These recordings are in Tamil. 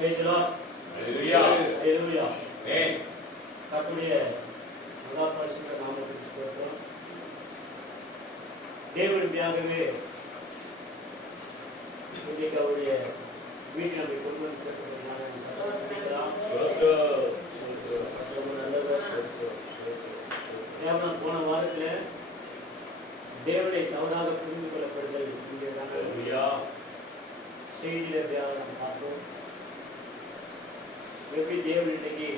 Praise the Lord. Hallelujah. Hallelujah. Amen. கர்த்தருடைய மகா பரிசுத்த நாமத்துக்கு ஸ்தோத்திரம். தேவனுடையாகவே இன்றைக்கு அவருடைய வீட்டில் நம்மை கொண்டு வந்து சேர்க்கப்பட்டதான போன வாரத்தில் தேவனை தவறாக புரிந்து கொள்ளப்படுதல் இங்கே செய்தியில நாம் பார்த்தோம். எப்படி தேவன் இன்றைக்கு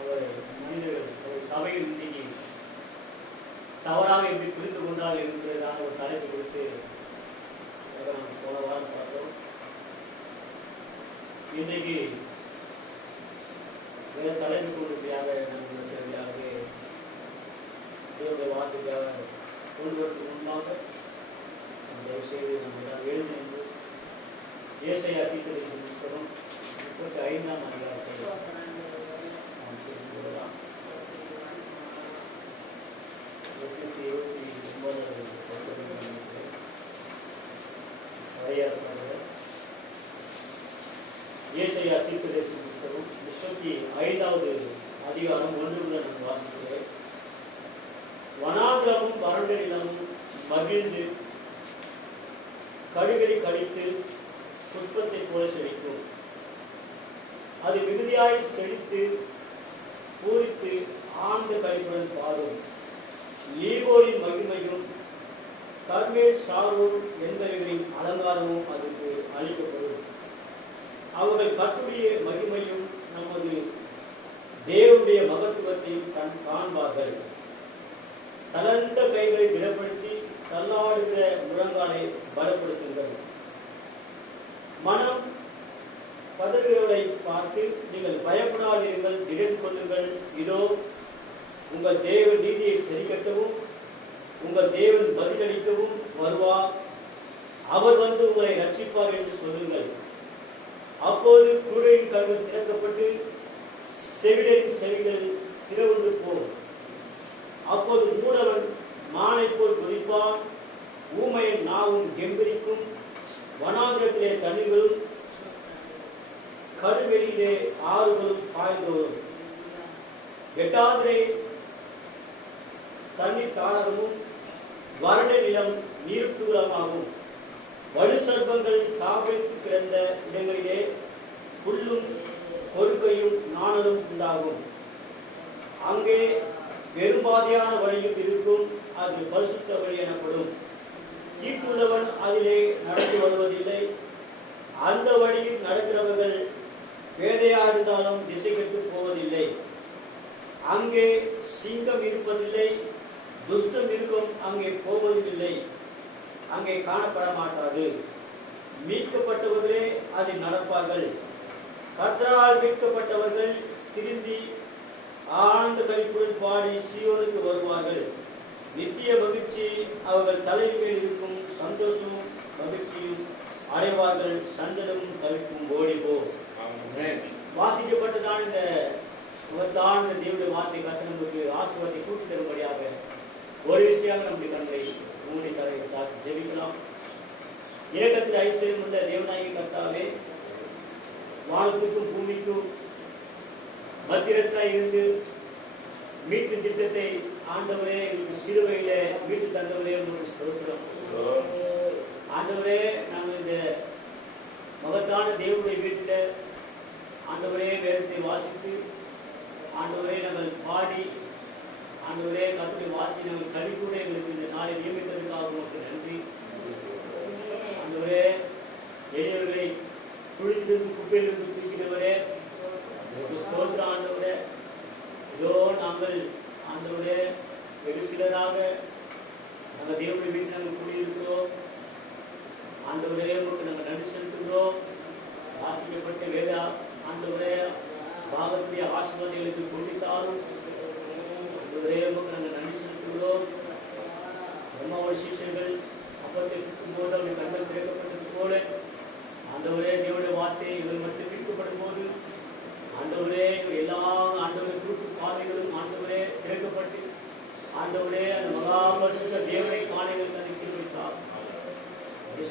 அவர் மனிதர்கள் அவர் சபையில் இன்றைக்கு தவறாக எப்படி புரிந்து கொண்டார் என்பதற்கான ஒரு தலைப்பு கொடுத்து நாம் போன வாரம் பார்த்தோம். இன்றைக்கு வேறு தலைப்பு கொடுப்பதாக நம்மளுக்கு தேவனுடைய வார்த்தைக்காக கொண்டு வரதுக்கு முன்பாக தயவு செய்து நம்ம எழுந்து என்று ஏசாயா தீர்க்கதரிசி புத்தகம் 35ஆம் அதிகாரத்தை நாம் செய்து கொள்ளலாம். 29 ஏசாயா தீர்க்கதரிசி புத்தகம் 35வது அதிகாரம் 1 முதல் நான் வாசிக்கிறேன். வனாந்திரமும் வறண்ட நிலமும் மகிழ்ந்து கடுகளை கடித்து புஷ்பத்தை போல செழிக்கும். அது மிகுதியாய் செழித்து பூரித்து ஆழ்ந்த கழிப்புடன் பாடும். லீபோரின் மகிமையும் கர்மேல் சாரோன் என்பவர்களின் அலங்காரமும் அதுக்கு அளிக்கப்படும். அவர்கள் கர்த்தருடைய மகிமையும் நமது தேவனுடைய மகத்துவத்தையும் காண்பார்கள். தளர்ந்த கைகளை திடப்படுத்தி தள்ளாடுகிற முழங்காலை பலப்படுத்துங்கள். மனம் பதறுகிறவர்களை பார்த்து நீங்கள் பயப்படாதீர்கள், திடன் கொள்ளுங்கள். இதோ உங்கள் தேவன் நீதியை சரிக்கட்டவும் உங்கள் தேவன் பதிலளிக்கவும் வருவார். அவர் வந்து உங்களை ரட்சிப்பார் என்று சொல்லுங்கள். அப்போது குருடரின் கண்கள் திறக்கப்பட்டு செவிடரின் செவிகள் திறவுண்டு போகும். அப்போது மூடவன் மானை போல் குதிப்பான். ஊமையின் நாவும் கெம்பரிக்கும். வனாந்திரத்திலே தண்ணீர்களும் கடுவெளியிலே ஆறுகளும் பாய்ந்து வரும். எட்டாந்திரை தண்ணீர் தாளமும் வறண்ட நிலம் நீர்த்துகுளமாகும். வலு சர்ப்பங்கள் காவலித்து கிடந்த இடங்களிலே புல்லும் கொழுக்கையும் நாணலும் உண்டாகும். அங்கே பெரும்பாதையான வழியும் இருக்கும். அது பரிசுத்த வழி எனப்படும். தீட்டுள்ளவன் அதிலே நடந்து வருவதில்லை. அந்த வழியில் நடக்கிறவர்கள் வேதையா இருந்தாலும் திசை கெட்டு போவதில்லை. அங்கே சிங்கம் இருப்பதில்லை. துஷ்ட மிருகம் அங்கே போவதில்லை. அங்கே காணப்பட மாட்டாது. மீட்கப்பட்டவர்களே அதில் நடப்பார்கள். கர்த்தரால் மீட்கப்பட்டவர்கள் திரும்பி ஆனந்த கழிப்புடன் பாடி சீயோனுக்கு வருவார்கள். நித்திய மகிழ்ச்சி அவர்கள் தலையின் மேல் இருக்கும். சந்தோஷமும் மகிழ்ச்சியும் அடைவார்கள். சந்தனமும் தவிப்பும் ஓடிப்போ. வாசிக்கப்பட்டதான் இந்த தேவனுடைய வார்த்தை கற்று நமக்கு ஆசீர்வாதத்தை கூட்டி தரும்படியாக ஒரு விஷயம் நம்முடைய கண்களை மூடி தலையை தாக்கி ஜெபிக்கலாம். இரக்கத்தில் ஐஸ்வர்யம் உள்ள தேவநாயகி கர்த்தாவே, வானத்துக்கும் பூமிக்கும் மத்தியஸ்தா இருந்து மீட்பு திட்டத்தை ஆண்டவரே எங்களுக்கு சிறுவையில மீட்டு தந்தவரே உங்களுக்கு ஸ்தோத்திரம். ஆண்டவரே, நாங்கள் இந்த மகத்தான தேவனுடைய வீட்டில் ஆண்டவரே வேதத்தை வாசித்து ஆண்டவரே நாங்கள் பாடி ஆண்டவரே கர்த்தருடைய வார்த்தை நாங்கள் கழிக்கூட எங்களுக்கு இந்த நாளை நியமித்ததுக்காக உங்களுக்கு நன்றி. ஆண்டவரே, எளியவர்களை குழிந்திருந்து குப்பையிலிருந்து தூக்கினவரே ஸ்தோத்திரம். ஆண்டவரே, இதோ நாங்கள் ஆண்டவரே வெகு சிலராக நாங்கள் தேவனுடைய வீட்டில் நாங்கள் குடியிருக்கிறோம். ஆண்டவரே, உங்களுக்கு நாங்கள் நன்றி செலுத்துகிறோம். வாசிக்கப்பட்ட வேத ஆண்டவரே பாகத்துடைய ஆசீர்வாதங்களுக்கு கொண்டித்தாலும் ஆண்டவரே உங்களுக்கு நாங்கள் நன்றி செலுத்துகிறோம். பிரம்மாவோட சீஷர்கள் அப்பத்தை போது அவருடைய கண்கள் திறக்கப்பட்டது போல ஆண்டவரே தேவனுடைய வார்த்தை இவர்கள் மட்டும் மீட்கப்படும் போது ஆண்டவரே எல்லா ஆண்டவரை குறுக்கு பாதைகளும் ஆண்டவரே திறக்கப்பட்டு ஆண்டவரே அந்த மகாபரிசுத்த தேவனை காணைகள் தன்னை திருவித்தார்.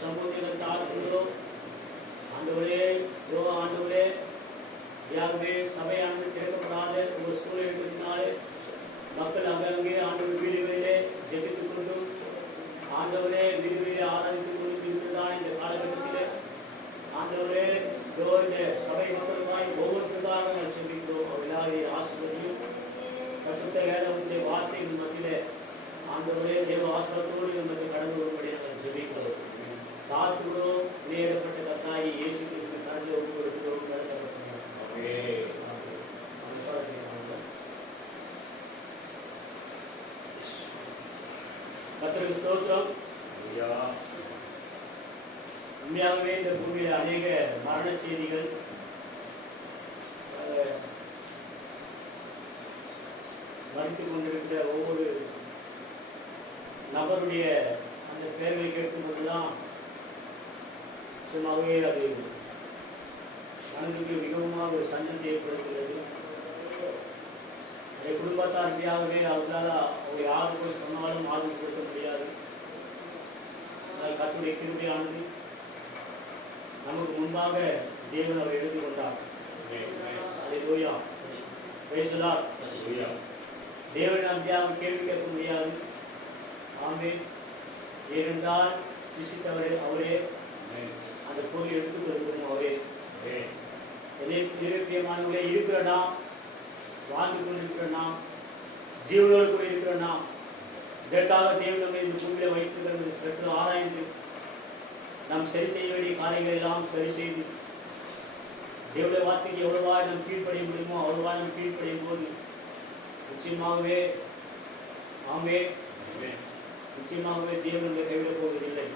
சமூகத்தில் தாழ்த்துகிறோம். ஆண்டவரே ஆண்டவரே யாகவே சபையானது திறக்கப்படாத ஒரு சூழ்நிலை மக்கள் அங்கங்கே ஆண்டவர் வீடுகளிலே ஜெபித்துக் கொண்டும் ஆண்டவரே வீடுகளிலே ஆராய்ந்து கொண்டு இருக்கிறதான் இந்த காலகட்டத்திலே ஆண்டவரே இந்த சபை மக்களுமாய் ஒவ்வொருத்தருக்காக ஜெபிக்கிறோம். அவர் எல்லாரையும் ஆசீர்வதியும் பரிசுத்த வேதத்தின் வார்த்தையின் மத்தியிலே ஆண்டவரே தேவ ஆசீர்வாதத்தோடு நமக்கு கடந்து வரும்படி நாங்கள் ஜெபிக்கிறோம். காத்துகிறோம். நேரப்பட்ட கர்த்தராகிய இயேசு கிறிஸ்துவின் கரத்திலே ஒப்புக் கொடுக்கிறோம். கர்த்தருக்கு ஸ்தோத்திரம். உண்மையாகவே இந்த பூமியில் அநேக மரண செய்திகள் மறித்துக் கொண்டிருக்கிற ஒவ்வொரு நபருடைய அந்த பெயர்களை கேட்கும் போதுதான் சும்மாவே அது மனதுக்கு மிகவும் ஒரு சஞ்சலத்தை ஏற்படுத்துகிறது. அதை குடும்பத்தார்மையாகவே அவர்களால் அவர் யாருக்கு சொன்னாலும் ஆதரவு கொடுக்க முடியாது. கர்த்தருடைய கிருபையானது நமக்கு முன்பாக தேவன் அவர் எழுதி கொண்டார். அல்லேலூயா. Praise the Lord. தேவன் நாம் கேள்வி கேட்க முடியாது. ஆமென். ஏனென்றால் சிசித்தவரே அவரே, அந்த பொருள் எடுத்துக் கொள்வதும் அவரே. பிரியமானவர்களே, இருக்கிற நாம், வாழ்ந்து கொண்டிருக்கிற நாம், ஜீவனோடு கூட இருக்கிற நாம், இதற்காக தேவன் நம்மை இந்த பூமியில வைத்திருக்கிறது சற்று ஆராய்ந்து நாம் சரி செய்ய வேண்டிய காரியங்கள் எல்லாம் சரி செய்து தேவனுடைய வார்த்தைக்கு எவ்வளவா நாம் கீழ்ப்படைய முடியுமோ அவ்வளவா நாம் கீழ்ப்படையும் போது நிச்சயமாகவே நிச்சயமாகவே தேவன் நம்மை கைவிடப் போவதில்லை.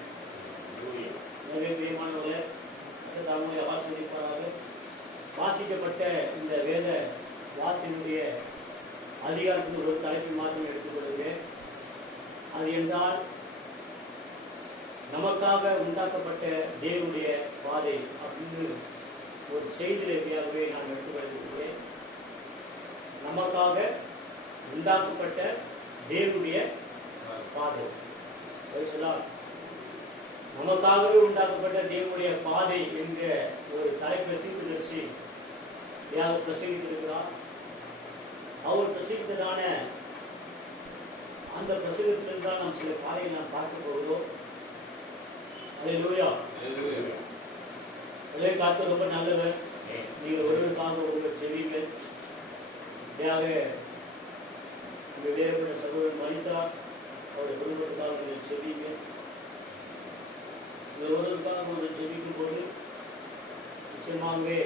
எனவே பிரியமானவர்களே, அவங்களை ஆசீர்வதிப்பாராக. வாசிக்கப்பட்ட இந்த வேத வார்த்தையினுடைய அதிகாரத்தின் ஒரு தலைப்பில் மாத்திரம் எடுத்துக்கொள்கிறேன். அது என்றால் நமக்காக உண்டாக்கப்பட்ட தேவனுடைய பாதை அப்படின்னு ஒரு செய்தியாகவே நான் எடுத்துக்கொள்கிறேன். நமக்காக உண்டாக்கப்பட்ட தேவனுடைய பாதை, நமக்காகவே உண்டாக்கப்பட்ட தேவனுடைய பாதை என்ற ஒரு தலைப்பில் தீர்க்கதரிசி பிரசங்கித்திருக்கிறார். அவர் பிரசங்கித்ததான அந்த பிரசங்கத்திலிருந்து தான் நாம் சில காரியங்களை நாம் பார்க்க போகிறோம். அல்லேலூயா. கர்த்தர் ரொம்ப நல்லவர். நீங்கள் ஒருவருக்காக ஒருவர் ஜெபியுங்கள். வேறுபட்ட சகோதரர் மனிதார் அவருடைய குடும்பத்துக்காக நீங்கள் ஜெபியுங்கள். நீங்கள் ஒருவருக்காக ஒருவர் ஜெபிக்கும் போது நிச்சயமாகவே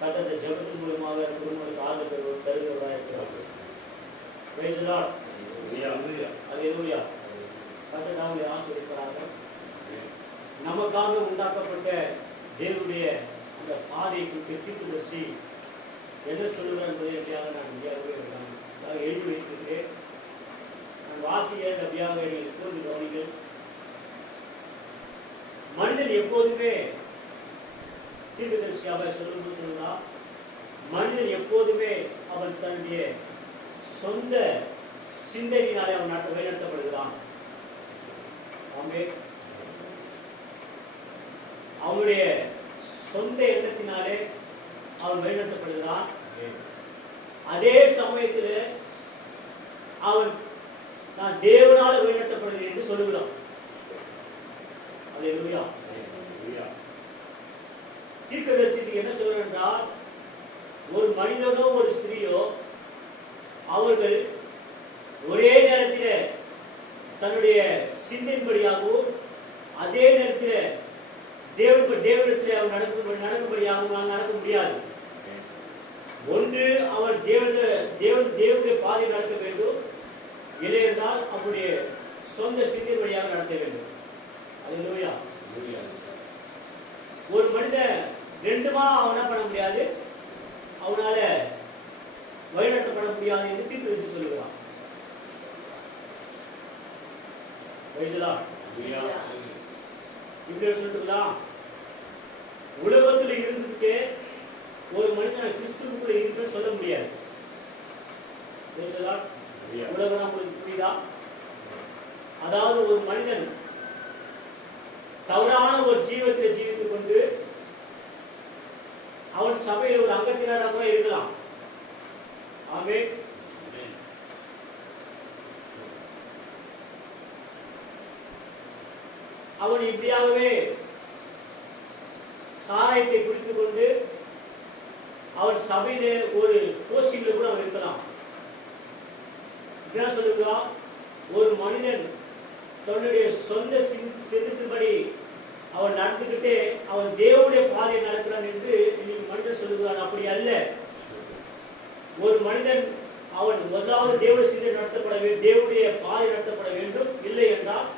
கர்த்தர் ஜெபத்தின் மூலமாக குடும்பத்துக்கு ஆதரவு தருகிறவராக இருக்கிறார்கள். Praise the Lord. அல்லேலூயா. கர்த்தர் அவங்களை ஆசீர்வதிப்பாராக. நமக்காக உண்டாக்கப்பட்ட தேவனுடைய அந்த பாதையை தீர்க்கதரிசி என்ன சொல்லுகிறார் என்பதை நான் இந்தியாவே எழுதி வைத்திருக்கிறேன். நான் வாசிய நபியாக எப்போது கவனிங்கள். மனிதன் எப்போதுமே தீர்க்கதரிசியாக சொல்லுதா, மனிதன் எப்போதுமே அவன் தன்னுடைய சொந்த சிந்தனையினாலே அவன் வழிநடத்தப்படுகிறான். அவனுடைய சொந்த எண்ணத்தினாலே அவன் வழிநடத்தப்படுகிறான். அதே சமயத்தில் அவன் நான் தேவனால் வழிநடத்தப்படுகிறேன் என்று சொல்லுகிறான். அல்லேலூயா. தீர்க்கதரிசிக்கு என்ன சொல்கிறார் என்றால், ஒரு மனிதனோ ஒரு ஸ்திரீயோ அவர்கள் ஒரே நேரத்தில் தன்னுடைய சிந்தையின்படியாகவும் அதே நேரத்தில் தேவனிடத்தில் அவர் நடக்கும்படியாகவும் நடக்க முடியாது. ஒன்று அவர் தேவனுடைய பாதை நடக்க வேண்டும், இல்லை என்றால் அவருடைய சொந்த சிந்தையின் வழியாக நடத்த வேண்டும். அல்லேலூயா. ஒரு மனிதன் ரெண்டுமா அவனா பண்ண முடியாது, அவனால வழிநடத்தப்பட முடியாது என்று தீர்க்கதரிசி சொல்லுகிறான். இப்படி சொல்லிட்டுங்களா, உலகத்தில் இருந்துட்டு ஒரு மனிதன் கிறிஸ்துவுக்குள்ள இருக்குன்னு சொல்ல முடியாது. உலகம் உங்களுக்கு புரியுதா? அதாவது ஒரு மனிதன் தவறான ஒரு ஜீவத்தில் ஜீவித்துக் கொண்டு அவன் சபையில் ஒரு அங்கத்தினராக கூட இருக்கலாம். ஆமென். அவன் இப்படியாகவே சாராயத்தை குடித்துக் கொண்டு அவன் சபையிலே ஒரு போஸ்டிங்ல கூட அவன் இருக்கலாம். என்ன சொல்லுகிறான்? ஒரு மனிதன் தன்னுடைய சொந்த சிந்தத்தின்படி அவன் நடந்துகிட்டே அவன் தேவனுடைய பாதையை நடக்கிறான் என்று இன்னைக்கு மனிதன் சொல்லுகிறான். அப்படி அல்ல. ஒரு மனிதன் அவன் முதலாவது தேவ சிந்தை நடத்தப்பட வேண்டும், தேவனுடைய பாதை நடத்தப்பட வேண்டும். இல்லை என்றால்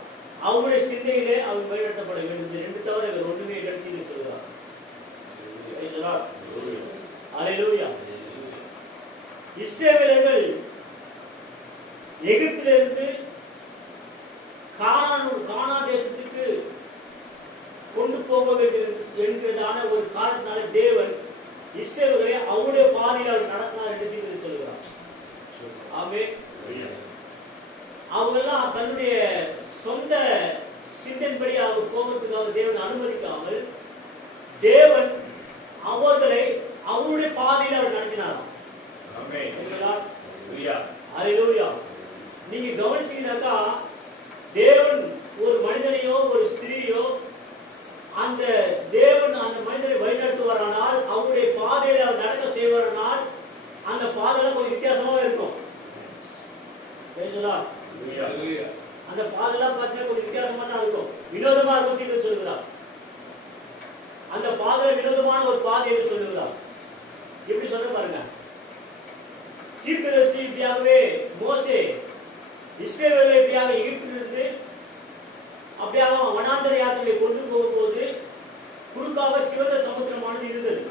அவனுடைய சிந்தையிலே அவன் வழிநடத்தப்பட வேண்டும். இந்த ரெண்டு தவிர இவர் ஒன்றுமே இடத்தில் சொல்கிறார். அல்லேலூயா. இஸ்ரவேலர்கள் எகிப்திலிருந்து கானான் தேசத்துக்கு கொண்டு போக வேண்டும் என்கிறதான ஒரு காரணத்தினால தேவன் இஸ்ரவேலை அவருடைய பாதையில் அவர் நடத்தினார் என்று சொல்கிறார். ஆமென். அவங்கெல்லாம் தன்னுடைய சொந்த சிந்தன்படி அவர் போகிறதுக்காக தேவன் அனுமதிக்காமல் தேவன் அவர்களை அவருடைய பாதையில் அவர் நடத்தினாராம். அல்லேலூயா. நீங்க கவனிச்சீங்கன்னாக்கா தேவன் ஒரு மனிதனையோ ஒரு ஸ்திரீயோ அந்த தேவன் அந்த மனிதனை வழிநடத்துவாரானால் அவருடைய பாதையில அவர் நடக்க செய்வாரானால் அந்த பாதையில கொஞ்சம் வித்தியாசமா இருக்கும். அந்த பாதையெல்லாம் பார்த்தீங்கன்னா கொஞ்சம் வித்தியாசமா தான் இருக்கும், வினோதமா இருக்கும் என்று சொல்லுகிறார். அந்த பாதையில வினோதமான ஒரு பாதை என்று சொல்லுகிறார். எப்படி சொல்ல பாருங்க. தீர்க்கதரிசி இப்படியாகவே மோசே இஸ்ரவேலை இப்படியாக எகிப்திலிருந்து அப்படியாக வனாந்தர யாத்திரையை கொண்டு போகும்போது குறுக்காக சிவந்த சமுத்திரமானது இருந்தது.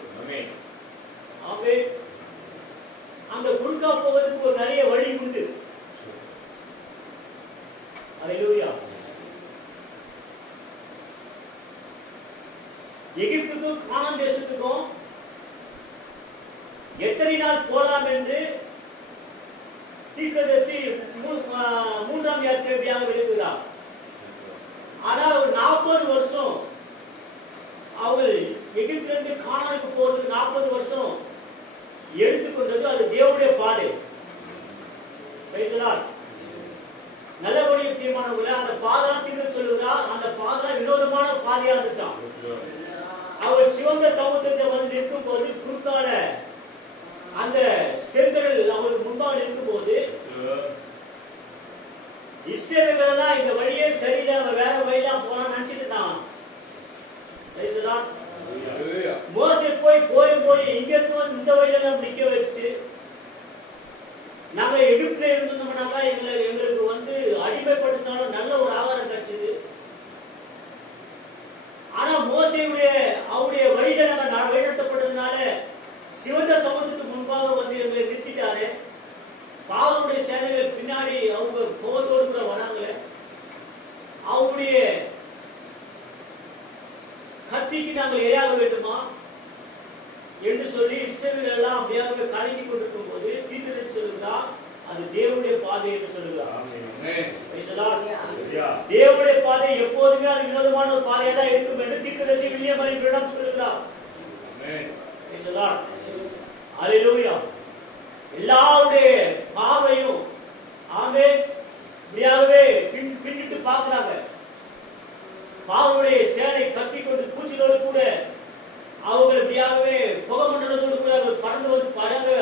ஆமென். அந்த குறுக்கா போவதற்கு ஒரு நிறைய வழி உண்டு. அல்லேலூயா. எகிப்துக்கும் கானான் தேசத்துக்கும் எத்தனை நாள் போலாம் என்று தீர்க்கதரிசி மூன்றாம் யாத்திரையாக விளக்குகிறார். ஆனால் ஒரு 40 வருஷம் அவள் எகிப்திலிருந்து கானானுக்கு போறதுக்கு 40 வருஷம் எடுத்துக்கொண்டது. அது தேவனுடைய பாதை. நல்லபடிய பிரியமானவர்களே, அந்த பாதைலாம் தீர்க்க சொல்லுகிறார். அந்த பாதை வினோதமான பாதையா இருந்துச்சான். அவர் சிவந்த சமுத்திரத்தை வந்து நிற்கும் போது குறுக்கால அந்த செங்கடல் அவருக்கு முன்பாக நிற்கும் போது இஸ்ரவேலர்கள் இந்த வழியே சரியில்லை, நம்ம வேற வழியெல்லாம் போலாம் நினைச்சிட்டு இருந்தாங்க. மோசே போய் இங்க இந்த வழியில நம்ம நிக்க வச்சுட்டு நாங்க எகிப்துல இருந்தோம்னாக்கா எங்களுக்கு வந்து அடிமைப்படுத்தினாலும் நல்ல ஒரு ஆகாரம் கிடைச்சது. ஆனா மோசேயுடைய அவருடைய வழியில நாங்க வழிநடத்தப்பட்டதுனால சிவந்த சமுத்திரத்துக்கு முன்பாக வந்து எங்களை நிறுத்திட்டாரு. பார்வோனுடைய சேனைகள் பின்னாடி அவங்க கோபத்தோடு கூட வராங்க. அவருடைய கத்திக்கு நாங்கள் இரையாக வேண்டுமா என்று சொல்லி இஸ்ரவேலர்கள் எல்லாம் அப்படியாக கலங்கி கொண்டிருக்கும் போது தீர்க்கதரிசி சொல்லுகிறார், அது தேவனுடைய பாதை என்று சொல்லுகிறார். தேவனுடைய பாதை எப்போதுமே அது வினோதமான ஒரு பாதையாக தான் இருக்கும் என்று தீர்க்கதரிசி வில்லியம் மரியம் சொல்லுகிறார். அல்லேலூயா. எல்லாருடைய பார்வையும் ஆமென் இப்படியாகவே பின்னிட்டு பார்க்கிறாங்க. பார்வையுடைய சேனை கட்டிக்கொண்டு பூச்சிகளோடு கூட அவங்க இப்படியாகவே புகமண்டலத்தோடு கூட பறந்து வந்து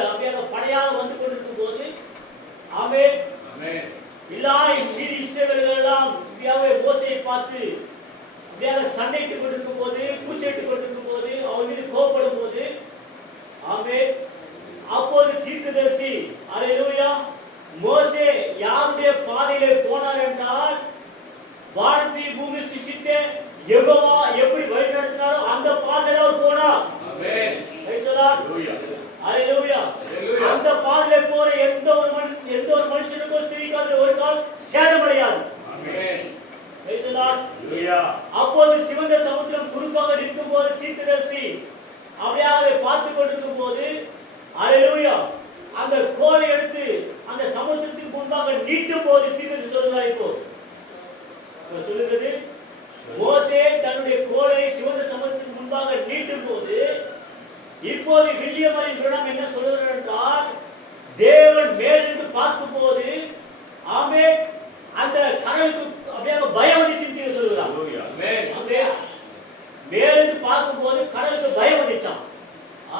அப்படியாக படையாக வந்து கொண்டிருக்கும் போது ஆமென் எல்லா இஸ்ரவேலர்கள் எல்லாம் இப்படியாகவே மோசேயை பார்த்து அப்படியாக சண்டையிட்டுக் கொண்டிருக்கும் போது பூச்சையிட்டுக் கொண்டிருக்கும் போது அவன் மீது கோபப்படும் போது ஆமென் அப்போது தீர்க்கதரிசி அல்லேலூயா மோசே யாருடைய பாதையிலே போனார் என்றால் வானத்தை பூமி சிருஷ்டித்த யெகோவா எப்படி வழிநடத்தினாரோ அந்த பாதையில அவர் போனார். ஆமென். அல்லேலூயா. அந்த பாதையிலே போற எந்த ஒரு மனுஷனுக்கும் ஸ்திரீக்கும் ஒரு கால் சேதமடையாது. ஆமென். அப்போது சிவந்த சமுத்திரம் குறுக்காக நிற்கும் போது தீர்க்கதரிசி அப்படியே பார்த்து கொண்டிருக்கும் போது அல்லேலூயா அந்த கோலை எடுத்து அந்த சமுத்திரத்துக்கு முன்பாக நீட்டும் போது தீர்க்கதரிசி சொல்கிறார். இப்போ சொல்லுகிறது மோசே தன்னுடைய கோலை சிவந்த சமுத்திரத்துக்கு முன்பாக நீட்டும் போது இப்போது வில்லியமரின் குணம் என்ன சொல்லுகிறார் என்றால், தேவன் மேலிருந்து பார்க்கும் போது ஆமென் அந்த கடலுக்கு அப்படியே பயம் வந்துச்சுன்னு சொல்லுகிறார். ஆமென். மேலிருந்து பார்க்கும் போது கடலுக்கு பயம் வந்துச்சாம்.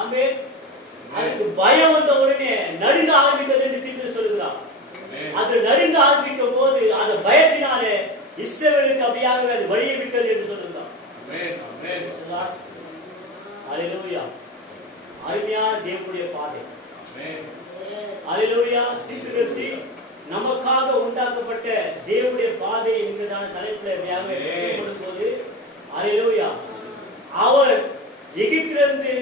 ஆமென். அதுக்கு பயம் வந்த உடனே நடுங்க ஆரம்பித்தது என்று தீர்த்து சொல்லுகிறார். அது நடுங்க ஆரம்பிக்கும் போது அந்த பயத்தினாலே இஸ்ரவேலுக்கு அப்படியாகவே அது வழியை விட்டது என்று சொல்லுகிறார். ஹல்லேலூயா. அருமையான தேவனுடைய பாதை. ஹல்லேலூயா. தீர்க்கதரிசி நமக்காக உண்டாக்கப்பட்ட தேவனுடைய பாதை என்கிறதான தலைப்பில் அப்படியாகவே பேசப்படும் போது ஹல்லேலூயா அவர் எகிப்திலிருந்து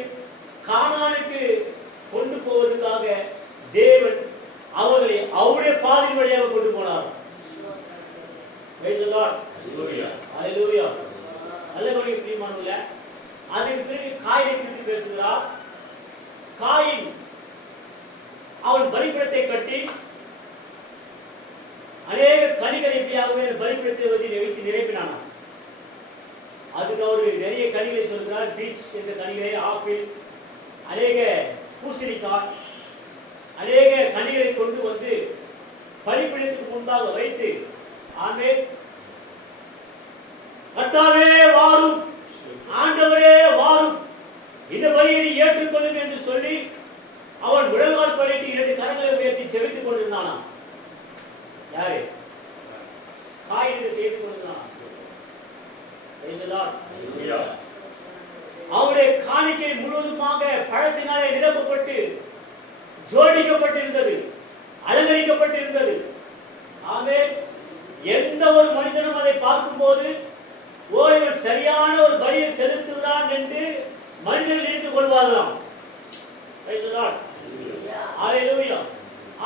கானானுக்கு கொண்டு போவதற்காக தேவன் அவர்களை அவருடைய பாதையின் வழியாக கொண்டு போனார். Praise the Lord. Hallelujah. அல்லேலூயா. பிரியமானவர்களே, அதுக்கு பிறகு காயினை குறித்து பேசுகிறார். காயின் அவன் பலிபீடத்தை கட்டி அநேக கனிகளை எப்படியாகவே பலிபீடத்தை வைத்து நிரப்பினான். அதுக்கு அவரு நிறைய கனிகளை சொல்கிறார். பீச் என்ற கனிகளை, ஆப்பிள், அநேக பூசணிக்காய், அநேக கனிகளை கொண்டு வந்து பலிபீடத்துக்கு முன்பாக வைத்து ஆமென் கர்த்தாவே வாரும், ஆண்டவரே வாரும், இந்த பலியை ஏற்றுக்கொள்ளும் என்று சொல்லி அவன் விடல்கால் பண்ணிட்டு 2 கரங்களை உயர்த்தி ஜெபித்துக் கொண்டிருந்தானா. யாரு? காயின் செய்து கொண்டிருந்தான். அவருடைய காணிக்கை முழுவதுமாக பழத்தினாலே நிரப்பப்பட்டு ஜோடிக்கப்பட்டிருந்தது, அலங்கரிக்கப்பட்டிருந்தது. ஆமென். எந்த ஒரு மனிதனும் அதை பார்க்கும் போது இவன் சரியான ஒரு பலியை செலுத்துகிறான் என்று மனிதர்கள் நினைத்துக் கொள்வார்களாம். ஹல்லேலூயா.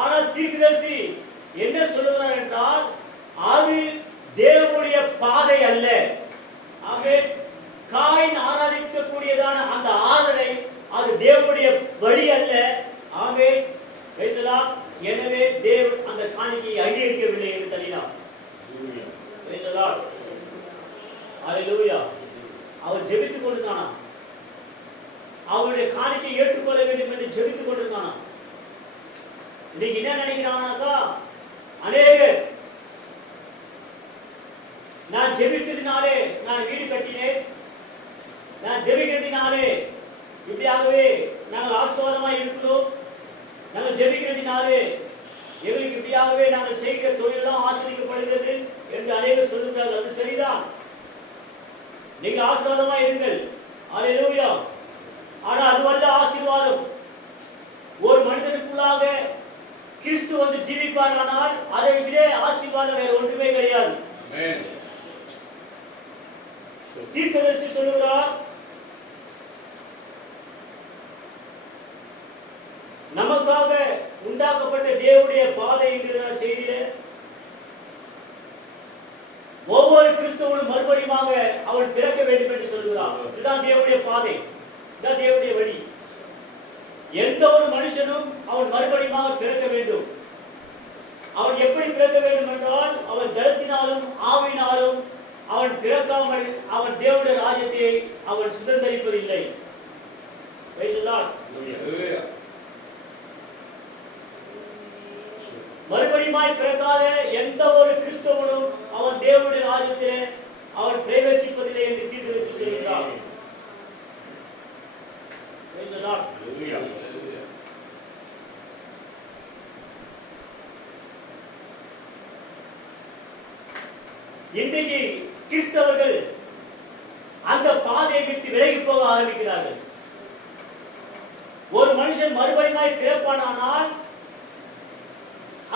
ஆனால் தீர்க்கதரிசி என்ன சொல்லுகிறார் என்றால், அது தேவனுடைய பாதை அல்ல. ஆமென். காயின் ஆராதிக்கக்கூடியதான அந்த ஆராதனை அது தேவனுடைய வழி அல்ல. ஆமென். எனவே தேவன் அந்த காணிக்கையை அங்கீகரிக்கவில்லை என்று தள்ளினார். ஹல்லேலூயா. அவர் ஜெபித்துக் கொண்டிருந்தானா, அவருடைய காணிக்கை ஏற்றுக்கொள்ள வேண்டும் என்று ஜெபித்துக் கொண்டிருந்தானா. இன்னைக்கு என்ன நினைக்கிறானாக்கா, அநேகர் நான் ஜெபித்ததினாலே நான் வீடு கட்டினேன், நான் ஜெபிக்கிறதினாலே இப்படியாகவே நாங்கள் ஆசீர்வாதமாக இருக்கிறோம், நாங்கள் ஜெபிக்கிறதினாலே எங்களுக்கு இப்படியாகவே நாங்கள் செய்கிற தொழிலெல்லாம் ஆசீர்வதிக்கப்படுகிறது என்று அநேகர் சொல்லுகிறார்கள். அது சரிதான், நீங்கள் ஆசீர்வாதமா இருங்கள். ஹல்லேலூயா. ஆனா அதுவல்ல ஆசீர்வாதம். ஒரு மனிதனுக்குள்ளாக கிறிஸ்து வந்து ஜீவிப்பாரானால் அதை விட ஆசீர்வாதம் வேற ஒன்றுமே கிடையாது. தீர்க்கதரிசி சொல்லுகிறார், நமக்காக உண்டாக்கப்பட்ட தேவனுடைய பாதை என்கிற செய்தியில ஒவ்வொரு கிறிஸ்தவனும் மறுபடியும் அவன் பிறக்க வேண்டும் என்று சொல்கிறார். இதுதான் தேவனுடைய பாதை, இதுதான் தேவனுடைய வழி. எந்த ஒரு மனுஷனும் அவன் மறுபடியும் பிறக்க வேண்டும். அவன் எப்படி பிறக்க வேண்டும் என்றால், அவன் ஜலத்தினாலும் ஆவியினாலும் அவன் பிறக்காமல் அவன் தேவனுடைய ராஜ்யத்தை அவன் சுதந்தரிப்பதில்லை. மறுபடியும் பிறக்காத எந்த ஒரு கிறிஸ்தவனும் அவன் தேவனுடைய ராஜ்யத்திலே அவன் பிரவேசிப்பதில்லை என்று தீர்க்கதரிசி சொல்கிறார். இன்றைக்கு கிறிஸ்தவர்கள் அந்த பாதையை விட்டு விலகி போக ஆரம்பிக்கிறார்கள். ஒரு மனுஷன் மறுபடியும் பிறப்பானால்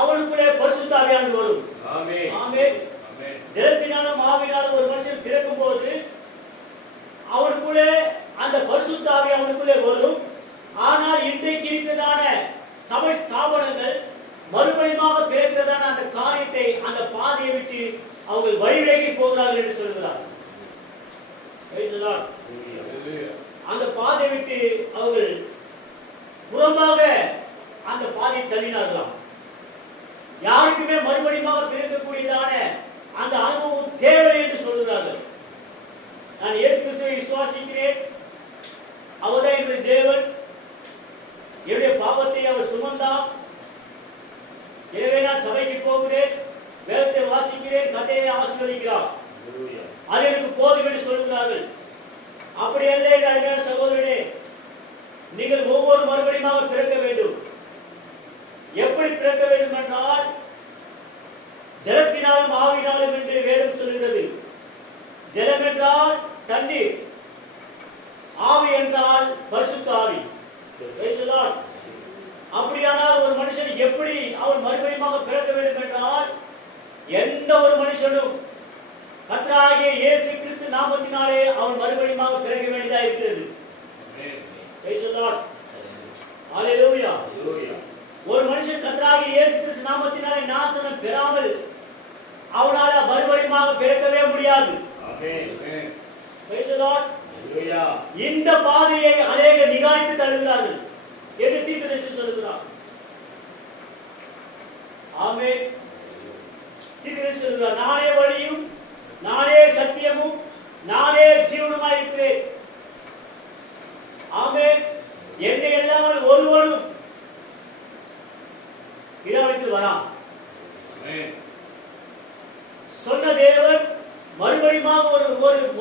அவனுக்குள்ளே பரிசுத்த ஆவியானது வரும். ஆமென். ஆமென். ஜலத்தினாலும் ஆவியினாலும் ஒரு மனுஷன் பிறக்கும் போது அவனுக்குள்ளே அந்த பரிசுத்த ஆவி அவனுக்குள்ளே வரும். ஆனால் இன்றைக்கு இருக்கிறதான சபை ஸ்தாபனங்கள் மறுபடியும் பிறக்கிறதான அந்த காரியத்தை, அந்த பாதையை விட்டு அவர்கள் வழிவிலகி போகிறார்கள் என்று சொல்கிறார். அந்த பாதையை விட்டு அவர்கள் புறம்பாக அந்த பாதையை தள்ளினார்களாம். யாருக்குமே மறுபடியும் பிறக்கக்கூடியதான அந்த அனுபவம் தேவை என்று சொல்கிறார்கள். நான் இயேசு கிறிஸ்துவை விசுவாசிக்கிறேன், அவர்தான் என்னுடைய தேவன், போகிறேன், வேதத்தை வாசிக்கிறேன், கர்த்தரை ஆசீர்வதிக்கிறார், அது எனக்கு போதும் என்று சொல்கிறார்கள். அப்படி அல்ல அருமையான சகோதரனே, நீங்கள் ஒவ்வொரு மறுபடியும் பிறக்க வேண்டும். எப்படி பிறக்க வேண்டும் என்றால், ஜலத்தினாலும் ஆவியினாலும் என்று வேதம் சொல்கிறது. ஜலம் என்றால் தண்ணீர், ஆவி என்றால் பரிசுத்த ஆவி. அப்படியானால் ஒரு மனுஷன் எப்படி அவன் மறுபடியும் பிறக்க வேண்டும் என்றால், எந்த ஒரு மனுஷனும் கர்த்தராகிய இயேசு கிறிஸ்து நாமத்தினாலே அவன் மறுபடியும் பிறக்க வேண்டியதா இருக்கிறது. ஹல்லேலூயா. ஒரு மனுஷன் கர்த்தராகிய இயேசு கிறிஸ்து நாமத்தினாலே நாசனம் பெறாமல் அவனால் மறுபடியும் பிறக்கவே முடியாது. இந்த பாதையை அநேக நிகாரித்து தள்ளுகிறார்கள் என்று தீர்க்கதரிசி சொல்கிறார். ஆமென். தீர்க்கதரிசி சொல்கிறார், நானே வழியும் நானே சத்தியமும் நானே ஜீவனுமாய் இருக்கிறேன். ஆமென். என்னை இல்லாமல் ஒருவனும் பிதாவிடத்தில் வரான். சொன்ன தேவன் மறுபடியும்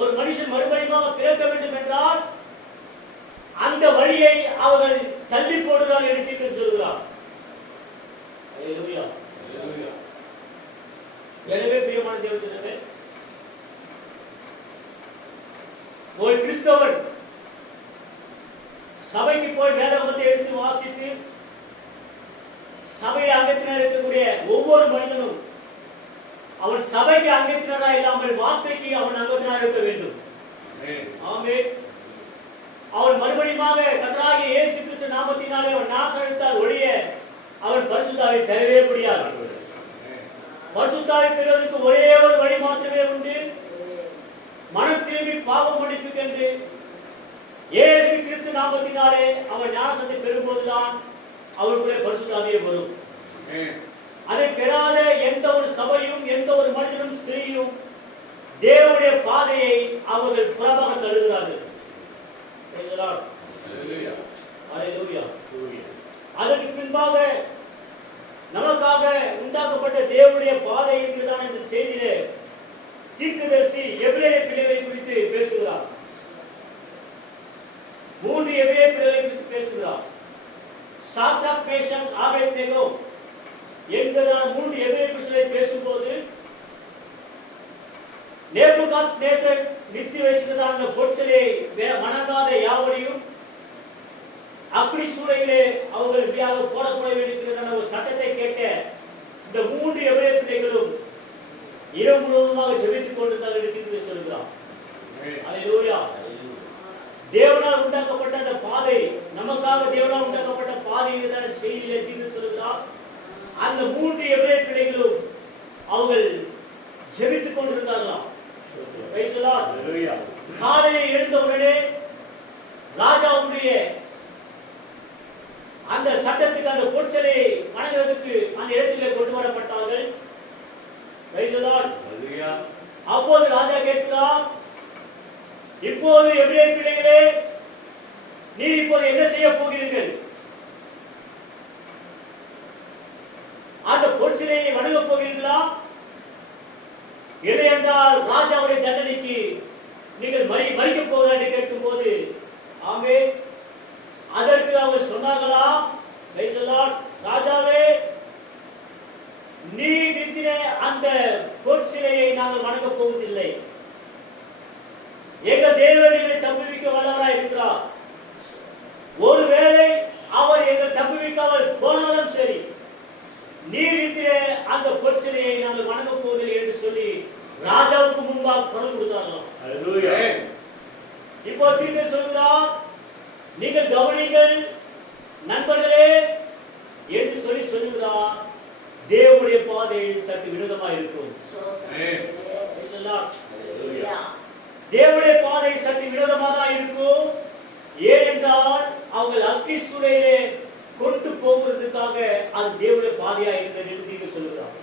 ஒரு மனுஷன் மறுபடியும் பிறக்க வேண்டும் என்றால் அந்த வழியை அவர்கள் தள்ளி போடுகிறார் என்று சொல்கிறார். எனவே பிரியமான தேவனே, ஒரு கிறிஸ்தவன் சபைக்கு போய் வேதாகமத்தை எடுத்து வாசித்து சபையை அங்கத்தினர் இருக்கக்கூடிய ஒவ்வொரு மனிதனும் அவன் சபைக்கு அங்கத்தினரா இல்லாமல் வார்த்தைக்கு அவன் அங்கத்தினராக இருக்க வேண்டும். ஆமென். அவன் மறுபடியும் கர்த்தராகிய இயேசு கிறிஸ்து நாமத்தினாலே அவன் நாசனத்தால் ஒழிய அவன் பரிசுத்தாவை பெறவே முடியாது. பரிசுத்தாவை பெறுவதற்கு ஒரே ஒரு வழி மாத்திரமே உண்டு. மனம் திரும்பி பாவம் மன்னிப்புக்கென்று இயேசு கிறிஸ்து நாமத்தினாலே அவன் ஞானசத்தை பெறும்போதுதான் அவனுக்குள்ளே பரிசுத்தாவியே வரும். அதை பெறாத எந்த ஒரு சபையும் எந்த ஒரு மனிதனும் ஸ்திரீயும் தேவனுடைய பாதையை அவர்கள் புறமாக தள்ளுகிறார்கள். அதற்கு பின்பாக நமக்காக உண்டாக்கப்பட்ட தேவனுடைய பாதை என்கிறதான இந்த செய்தியிலே தீர்க்கதரிசி எபிரேய பிள்ளைகளை குறித்து பேசுகிறார். 3 எபிரேய பிள்ளைகளை குறித்து பேசுகிறார். சாத்ராக், மேஷாக், ஆபேத்நேகோ என்கிறதான 3 எபிரேய பிள்ளைகளை பேசும்போது நேபுகாத்நேசர் நிறுத்தி வச்சிருந்ததான பொற்சிலையை வணங்காத யாவரையும் அக்னி சூளையிலே அவர்கள் இப்படியாக போடப்பட வேண்டியிருக்கிறதான ஒரு சட்டத்தை கேட்ட இந்த 3 எபிரேய பிள்ளைகளும் இரவு முழுவதுமாக ஜெபித்துக் கொண்டிருந்தார்கள் என்று சொல்கிறார். அல்லேலூயா. தேவனால் உண்டாக்கப்பட்ட அந்த பாதை, நமக்காக தேவனால் உண்டாக்கப்பட்ட பாதையை தான் செய்தியிலே தீர்த்து சொல்கிறார். அந்த 3 எபிரேய பிள்ளைகளும் அவர்கள் ஜெபித்துக் கொண்டிருந்தார்களாம். காலையில் எழுந்தவுடனே ராஜாவுடைய அந்த சட்டத்துக்கு அந்த பொற்சலையை வணங்குவதற்கு அந்த இடத்திலே கொண்டு வரப்பட்டார்கள். அப்போது ராஜா கேட்கிறார், இப்போது எபிரேய பிள்ளைகளே, நீர் இப்போது என்ன செய்ய போகிறீர்கள்? அந்த பொற்சிலையை வணங்கப் போகிறீர்களா? இல்லை என்றால் ராஜாவுடைய தண்டனைக்கு நீங்கள் மறிக்கப் போகிறீர்கள் என்று கேட்கும் போது, ஆமே, அதற்கு அவர் சொன்னார்களா, ராஜாவே, நீ நிறுத்தின அந்த பொற்சிலையை நாங்கள் வணங்கப் போவதில்லை. எங்கள் தேவன் எங்களை தப்புவிக்க வல்லவராய் இருக்கிறார். ஒருவேளை அவர் எங்கள் தப்புவிக்காமல் போனாலும் சரி, நீர் இருக்கிற அந்த பொற்சிலையை நாங்கள் வணங்கப் போவதில்லை என்று சொல்லி ராஜாவுக்கு முன்பாக குரல் கொடுத்தார்களாம். இப்போ தீர்க்க சொல்கிறார், நீங்கள் கவனிங்கள் நண்பர்களே என்று சொல்லி சொல்லுகிறார். தேவனுடைய பாதை சற்று வினோதமாக இருக்கும். தேவனுடைய பாதை சற்று வினோதமாக இருக்கும். ஏனென்றால் அவர்கள் அக்னி சூளையிலே கொண்டு போகிறதுக்காக அது தேவனுடைய பாதையா இருந்தது என்று தீர்க்க சொல்லுகிறார்.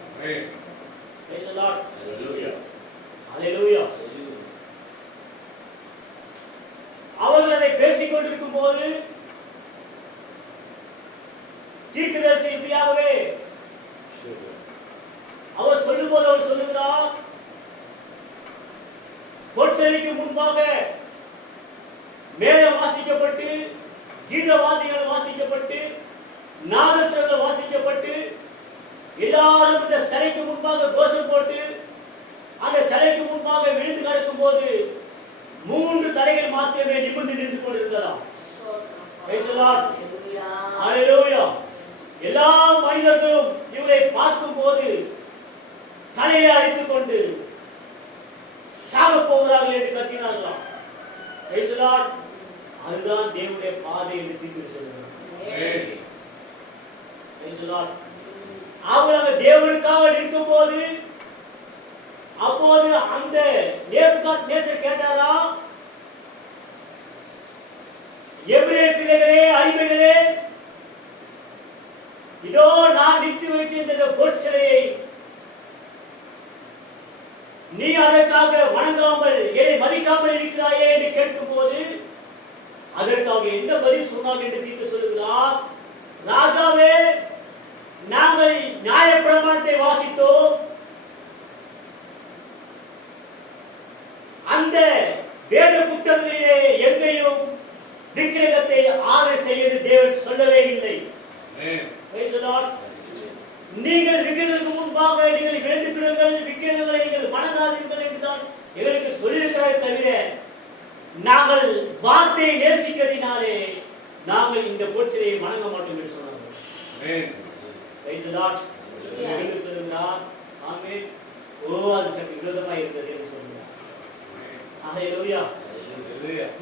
அவர்கள் அதை பேசிக் கொண்டிருக்கும் போது தீர்க்கதரிசி இப்படியாகவே போது அவர் சொல்லுகிறார், பொற்சிலைக்கு முன்பாக மேலே வாசிக்கப்பட்டு, கீதவாதிகள் வாசிக்கப்பட்டு, நாதஸ்வரங்கள் வாசிக்கப்பட்டு, எல்லாரும் இந்த சிலைக்கு முன்பாக கோஷம் போட்டு அந்த சிலைக்கு முன்பாக விழுந்து கிடக்கும் போது 3 தலைகள் மாத்திரமே நிமிர்ந்து நின்று கொண்டிருந்ததாம். எல்லா மனிதர்களும் இவரை பார்க்கும் போது தலையை அழித்துக் கொண்டு சாக போகிறார்கள் என்று கத்தினார்களாம். அதுதான் தேவனுடைய பாதை என்று தீர்ப்பு சொல்லுகிறார். அவங்க தேவனுக்காக நிற்கும் போது அப்போது அந்த நேபுகாத்நேசர் கேட்டாரா, எபிரேய பிள்ளைகளே, அடிமைகளே, இதோ நான் நிறுத்தி வைத்திருந்த பொற்சிலையை நீ அதற்காக வணங்காமல் என்னை மதிக்காமல் இருக்கிறாயே என்று கேட்கும் போது அதற்காக என்ன பதில் சொன்னார் என்று தீர்ப்பு சொல்லுகிறார். ராஜாவே, நாங்கள் நியாயப்பிரமாணத்தை வாசித்தோம், அந்த வேத புத்தகங்களிலே எங்கேயும் விக்கிரகத்தை ஆராதனை செய்ய தேவன் சொல்லவே இல்லை. நீங்கள் விக்கிரகத்துக்கு முன்பாக நீங்கள் விழுந்து விடுங்கள், விக்கிரகங்களை நீங்கள் வணங்காதீர்கள் என்றுதான் எங்களுக்கு சொல்லியிருக்கிறாரே தவிர நாங்கள் வார்த்தையை நேசிக்கிறதினாலே நாங்கள் இந்த பொற்சிலையை வணங்க மாட்டோம் என்று சொன்னார்கள். அது சற்று விரோதமாக இருந்தது என்று சொல்கிறார்.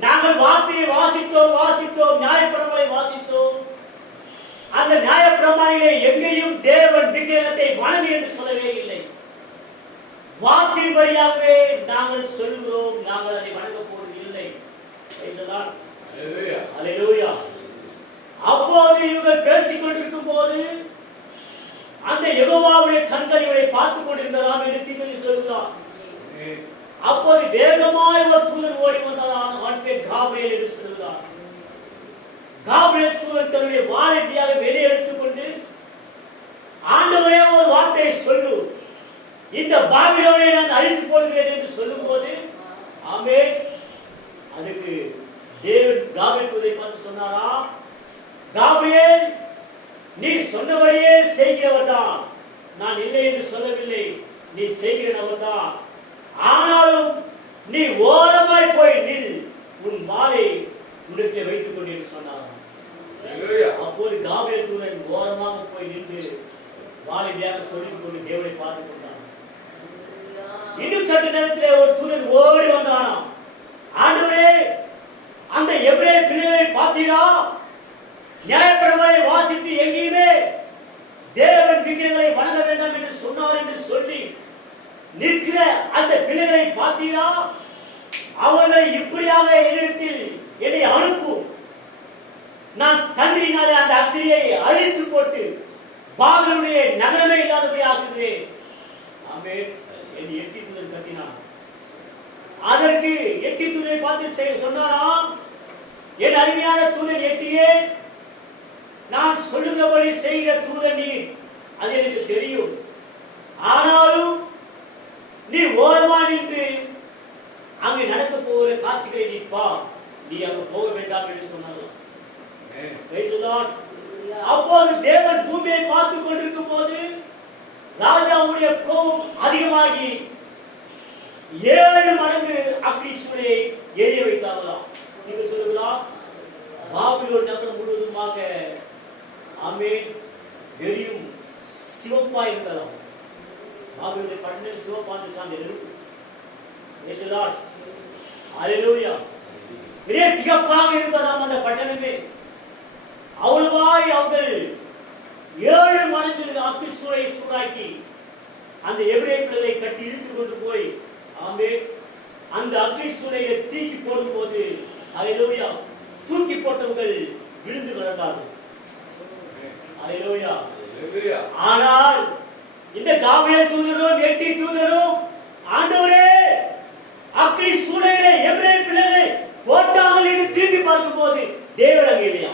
நாங்கள் வார்த்தையை வாசித்தோம், நியாயப்பிரமாணங்களை வாசித்தோம். அந்த நியாயப்பிரமாணிலே எங்கேயும் தேவன் விக்கிரகத்தை வணங்கு என்று சொல்லவே இல்லை. வார்த்தையின் வழியாகவே நாங்கள் சொல்கிறோம், நாங்கள் அதை வணங்க போவது இல்லை. அப்போது இவர்கள் பேசிக் கொண்டிருக்கும் போது அந்த யெகோவாவுடைய கண்கள் இவரை பார்த்துக் கொண்டிருந்ததாம் என்று தீர்க்கதரிசி சொல்கிறார். அப்போது வேகமாய் ஒரு தூதன் ஓடி வந்ததாம். அவன் பேர் காபிரியேல் என்று சொல்கிறார். காபிரியேல் தூதன் தன்னுடைய வாளை இப்படியாக வெளியே எடுத்துக்கொண்டு, ஆண்டவரே ஒரு வார்த்தையை சொல்லு, இந்த பாபிலோனை நான் அழித்து போடுகிறேன் என்று சொல்லும் போது, ஆமென், அதுக்கு தேவன் காபிரியேல் தூதனை பார்த்து சொன்னாரா, காபிரியேல், நீ சொன்னபடியே செய்கிறவர் தான், நான் இல்லை என்று சொல்லவில்லை, நீ செய்கிறவர் தான். ஆனாலும் நீ ஓரமாய் போய் நில், உன் வாளை உன்னிடத்தில் வைத்துக் கொண்டு என்று சொன்னார். அப்போது காபிரியேல் தூதன் ஓரமாக போய் நின்று வாளியாக சொல்லிக் கொண்டு தேவனை பார்த்துக் கொண்டான். இன்னும் சற்று நேரத்திலே ஒரு தூதன் ஓடி வந்தானாம். ஆண்டவரே, அந்த எபிரேய பிள்ளைகளை பார்த்தீரா? நியாயப்பிரமாணத்தை வாசித்து எங்கேயுமே தேவன் விக்கிரகங்களை வணங்க வேண்டாம் என்று சொன்னார் என்று சொல்லி நிற்கிற அந்த பிள்ளைகளை பார்த்தீரா? அவர்களை இப்படியாக என்னிடத்தில் என்னை அனுப்பும், நான் தண்ணீரினாலே அந்த அக்கினியை அழித்து போட்டு பாபிலோனுடைய நகரமே இல்லாதபடி ஆக்குகிறேன். ஆமென் என்று எட்டி தூதன் கத்தினான். அதற்கு எட்டி தூதனை பார்த்து சொன்னாராம், என் அருமையான தூதன் எட்டியே, நான் சொல்லுகிறபடி செய்கிற தூதன் நீர், அது எனக்கு தெரியும். ஆனாலும் நீ ஓரமா நின்று அங்கு நடக்க போகிற காட்சிகளை நீ பார், நீ அங்கு போக வேண்டாம் என்று சொன்னார்கள். அப்போது தேவன் பூமியை பார்த்துக் கொண்டிருக்கும் போது ராஜாவுடைய கோபம் அதிகமாகி 7 மடங்கு அக்னி சூளையை எரிய வைத்தார்களாம். நீங்க சொல்லுங்களா? பாபிலோன் நகரம் முழுவதுமாக ஆமென் எரியும் சிவப்பா இருந்ததாம். பாபிலோனுடைய பட்டணம் சிவப்பான சார்ந்த நெருப்பு. அல்லேலூயா. பெரிய சிகப்பாக இருந்ததாம் அந்த பட்டணமே. அவ்வளவாய் அவர்கள் 7 மடங்கு அக்னி சூளை சூடாக்கி அந்த எபிரேய பிள்ளைகளை கட்டி இழுத்து கொண்டு போய் ஆமென் அந்த அக்னி சூளையை தூக்கி போடும் போது அல்லேலூயா தூக்கி போட்டவர்கள் விழுந்து கிடந்தார்கள். அல்லேலூயா. ஆனால் இந்த காபிரியேல் தூதரும் எட்டி தூதரும் ஆண்டவரே அக்னி சூளையிலே எபிரேய பிள்ளைகளை போட்டார்கள் என்று திரும்பி பார்க்கும் போது தேவன் அங்கே இல்லையா?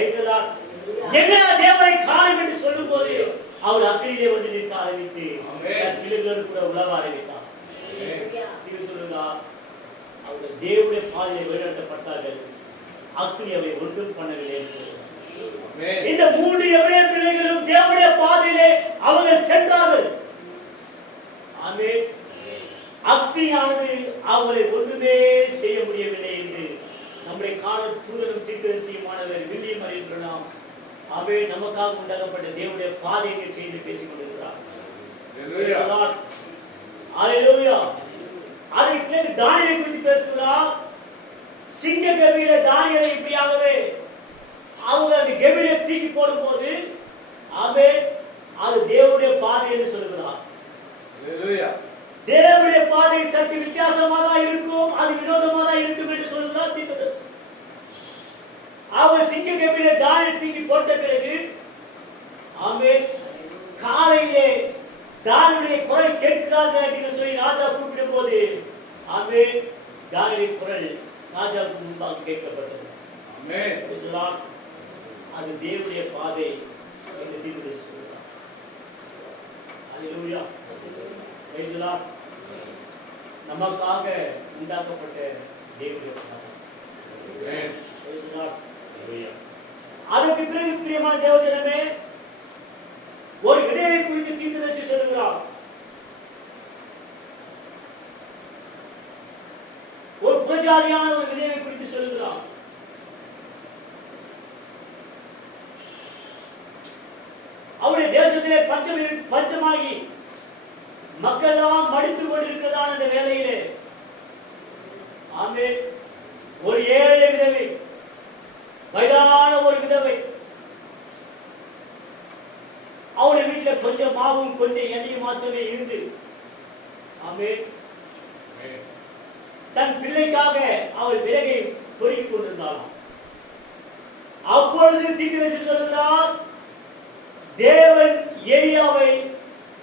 எங்கடா தேவனை காணும் என்று சொல்லும் போது அவர் அக்கினியிலே வந்து நிற்க ஆரம்பித்து பிள்ளைகளோடு கூட உலக ஆரம்பித்தார். இது சொல்லுங்க, அவர்கள் தேவனுடைய பாதையை வழிநடத்தப்பட்டார்கள். அக்கினி அவை ஒன்றும் பண்ணவில்லை என்று சொல்லுங்க. இந்த 3 எபிரேய பிள்ளைகளும் தேவனுடைய பாதையிலே அவர்கள் சென்றார்கள். ஆமென். அக்கினியானது அவர்களை ஒன்றுமே செய்ய முடியவில்லை என்று நம்முடைய கால தூதரும் தீர்க்கதரிசியுமானவர் வில்லியம் அறியலாம். அவை நமக்காக உண்டாக்கப்பட்ட தேவனுடைய பாதையை செய்து பேசிக் கொண்டிருக்கிறார். அல்லேலூயா. அதை பிறகு தானியேலை குறித்து பேசுகிறார். சிங்க கபியில தானியேலை இப்படியாகவே அவங்க அந்த கபியில தூக்கி போடும் போது ஆமென், அது தேவனுடைய பாதை என்று சொல்லுகிறார். தேவனுடைய பாதை சற்று வித்தியாசமாக இருக்கும், அது வினோதமாக இருக்கும் என்று சொல்லுகிறார் தீர்க்கதரிசி. அவர் சிங்க கபியில தானியேலை தூக்கி போட்ட பிறகு ஆமென், காலையிலே தானியேலுடைய குரல் கேட்கிறார்கள் என்று சொல்லி ராஜா கூப்பிடும் போது ஆமென், தானியேலுடைய குரல் ராஜாவுக்கு முன்பாக கேட்கப்பட்டது. ஆமென். அது தேவனுடைய பாதை என்று தீர்க்கதரிசி சொல்கிறார். அல்லேலூயா. Praise the Lord. நமக்காக உண்டாக்கப்பட்ட தேவனுடைய பாதை. ஆமென். Praise the Lord. அல்லேலூயா. அதுக்கு பிறகு பிரியமான தேவஜனமே, ஒரு விதையை குறித்து தீர்க்கதரிசி சொல்கிறார். ஒரு புறஜாதியான ஒரு விதையை குறித்து சொல்கிறார். அவருடைய தேசத்திலே பஞ்சமாகி மக்கள் எல்லாம் மடிந்து கொண்டிருக்கிறதான அந்த வேளையிலே ஆமென், ஒரு ஏழை விதவை, வயதான ஒரு விதவை, அவருடைய வீட்டுல கொஞ்சம் மாவும் கொஞ்சம் எண்ணெயும் மாத்திரமே இருந்து ஆமென், தன் பிள்ளைக்காக அவள் விறகை பொறுக்கிக் கொண்டிருந்தாளாம். அப்பொழுது தீர்க்கதரிசி சொல்கிறார், தேவன் எலியாவை